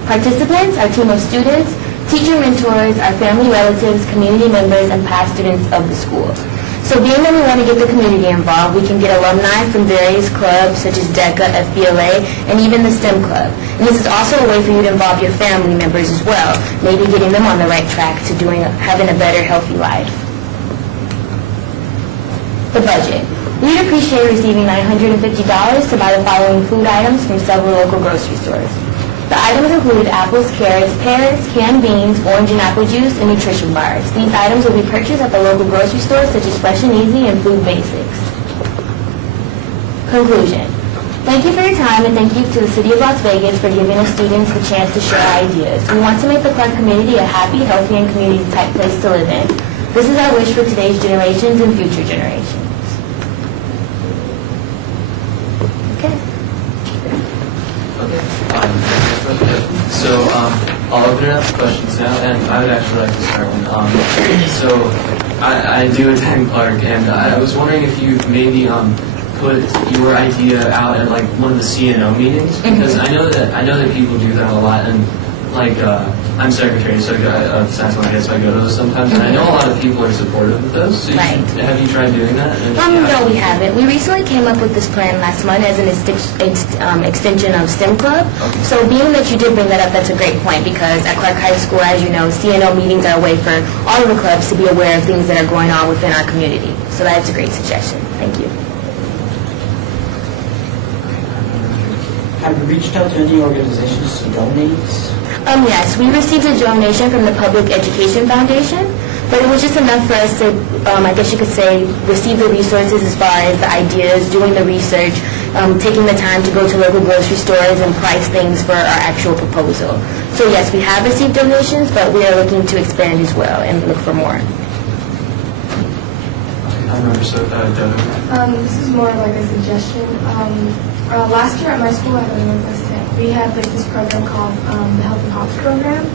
Participants, our team of students, teacher mentors, our family relatives, community members, and past students of the school. So being that we want to get the community involved, we can get alumni from various clubs such as DECA, FBLA, and even the STEM Club. And this is also a way for you to involve your family members as well, maybe getting them on the right track to having a better, healthy life. The budget. We'd appreciate receiving $950 to buy the following food items from several local grocery stores. The items include apples, carrots, pears, canned beans, orange and apple juice, and nutrition bars. These items will be purchased at the local grocery stores such as Fresh and Easy and Food Basics. Conclusion. Thank you for your time, and thank you to the City of Las Vegas for giving us students the chance to share ideas. We want to make the Clark community a happy, healthy, and community-type place to live in. This is our wish for today's generations and future generations. So So I'll open it up to questions now, and I would actually like to start one. So I do attend Clark, and I was wondering if you maybe put your idea out at like one of the CNO meetings, because I know that people do that a lot, and like I'm secretary, so of Science One, so I go to those sometimes, and I know a lot of people are supportive of those. So have you tried doing that? No, we haven't. We recently came up with this plan last month as an extension of STEM Club. So being that you did bring that up, that's a great point, because at Clark High School, as you know, CNO meetings are a way for all of the clubs to be aware of things that are going on within our community. So that's a great suggestion. Thank you. Have you reached out to any organizations to donate? Yes, we received a donation from the Public Education Foundation, but it was just enough for us to, I guess you could say, receive the resources as far as the ideas, doing the research, taking the time to go to local grocery stores and price things for our actual proposal. So yes, we have received donations, but we are looking to expand as well and look for more. This is more of like a suggestion. Last year at my school at Northwest Tech, we had like this program called the Healthy Hops program,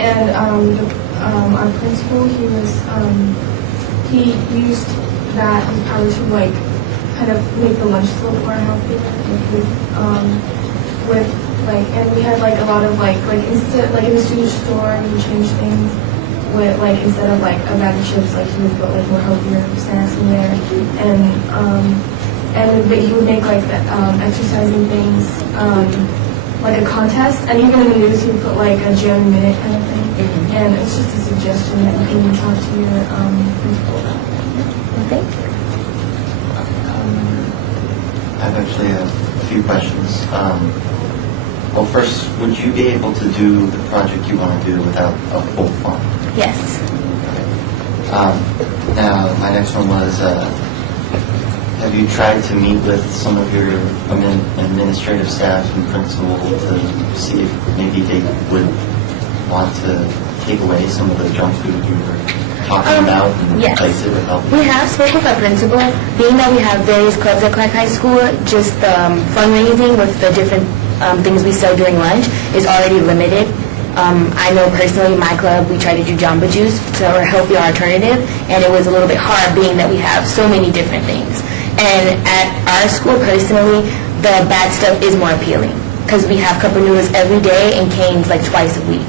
and our principal, he used that his power to like kind of make the lunches a little more healthier, and we had like a lot of like instead like in the student store we changed things. With like instead of like a bag of chips, like he would put like more healthier snacks in there, but he would make like the exercising things like a contest, and even in the news he would put like a Jerry Minute kind of thing. And it's just a suggestion that you can talk to your principal about. Okay. I have actually a few questions. Well, first, would you be able to do the project you want to do without a full fund? Yes. Now, my next one was, have you tried to meet with some of your administrative staff and principal to see if maybe they would want to take away some of the junk food you were talking about and replace it with healthy? We have spoken with our principal. Being that we have various clubs at Clark High School, just fundraising with the different things we sell during lunch is already limited. I know personally, my club, we try to do Jamba Juice, so a healthier alternative, and it was a little bit hard being that we have so many different things. And at our school, personally, the bad stuff is more appealing, because we have cup of noodles every day and canes like twice a week.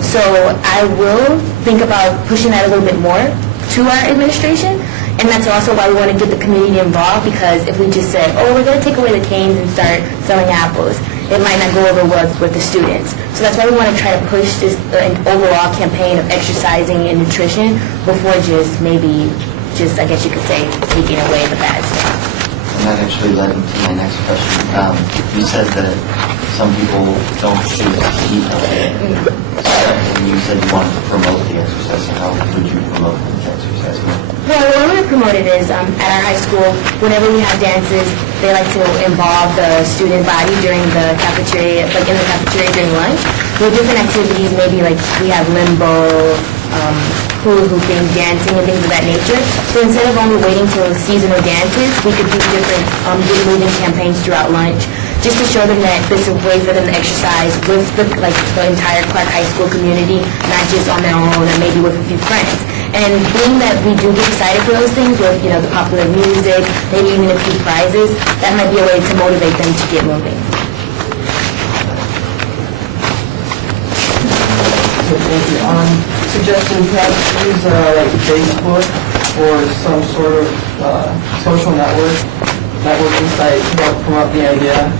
So I will think about pushing that a little bit more to our administration, and that's also why we want to get the community involved, because if we just say, oh, we're going to take away the canes and start selling apples, it might not go over well with the students. So that's why we want to try to push this an overall campaign of exercising and nutrition before just maybe, I guess you could say, taking away the bad stuff. And that actually led into my next question. You said that some people don't choose to eat healthy. And you said you wanted to promote the exercise. So how would you promote the exercise? Well, what we promote it is at our high school, whenever we have dances, they like to involve the student body during the cafeteria, like in the cafeteria during lunch, with different activities, maybe like we have limbo, hula hooping, dancing, and things of that nature. So instead of only waiting till seasonal dances, we could do different good moving campaigns throughout lunch, just to show them that this is a way for them to exercise with the entire Clark High School community, not just on their own or maybe with a few friends. And being that we do get excited for those things with, the popular music, maybe even a few prizes, that might be a way to motivate them to get moving. Thank you. Suggestion, perhaps use like Facebook or some sort of social networking site to help promote the idea.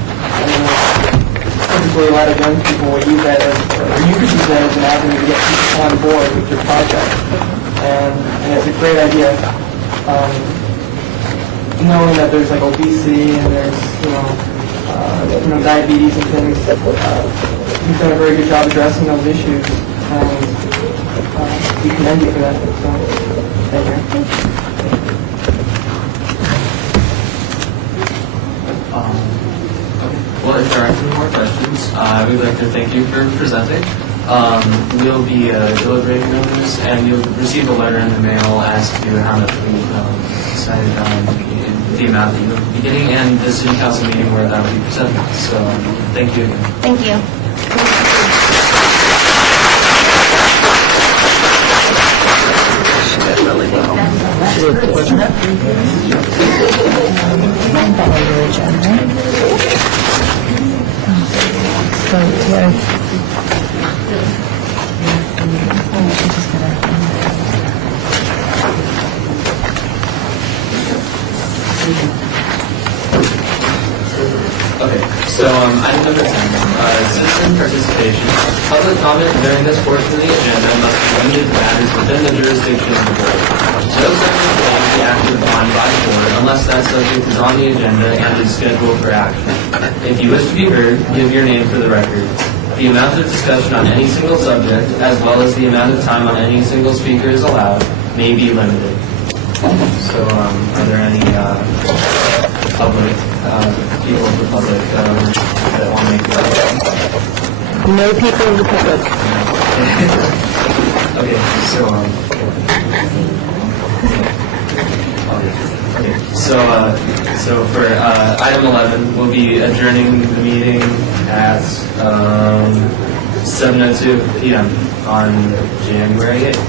Typically, a lot of young people will use that or you could use that as an avenue to get people on board with your project. And it's a great idea. Knowing that there's like obesity and there's diabetes and things, you've done a very good job addressing those issues. We commend you for that. So, thank you. Well, if there aren't any more questions, we'd like to thank you for presenting. We'll be deliberating on this, and you'll receive a letter in the mail as to how much we decided on the amount that you'll be getting, and the city council meeting where that will be presented. So, thank you again. Thank you. Item number 10, citizen participation. Public comment during this portion of the agenda must be limited to matters within the jurisdiction of the board. No subject may be acted upon by the board unless that subject is on the agenda and is scheduled for action. If you wish to be heard, give your name for the record. The amount of discussion on any single subject, as well as the amount of time on any single speaker is allowed, may be limited. So, are there any public, people of the public that want to make a comment? No people in the public. Okay, so for item 11, we'll be adjourning the meeting at 7:02 p.m. on January 8th.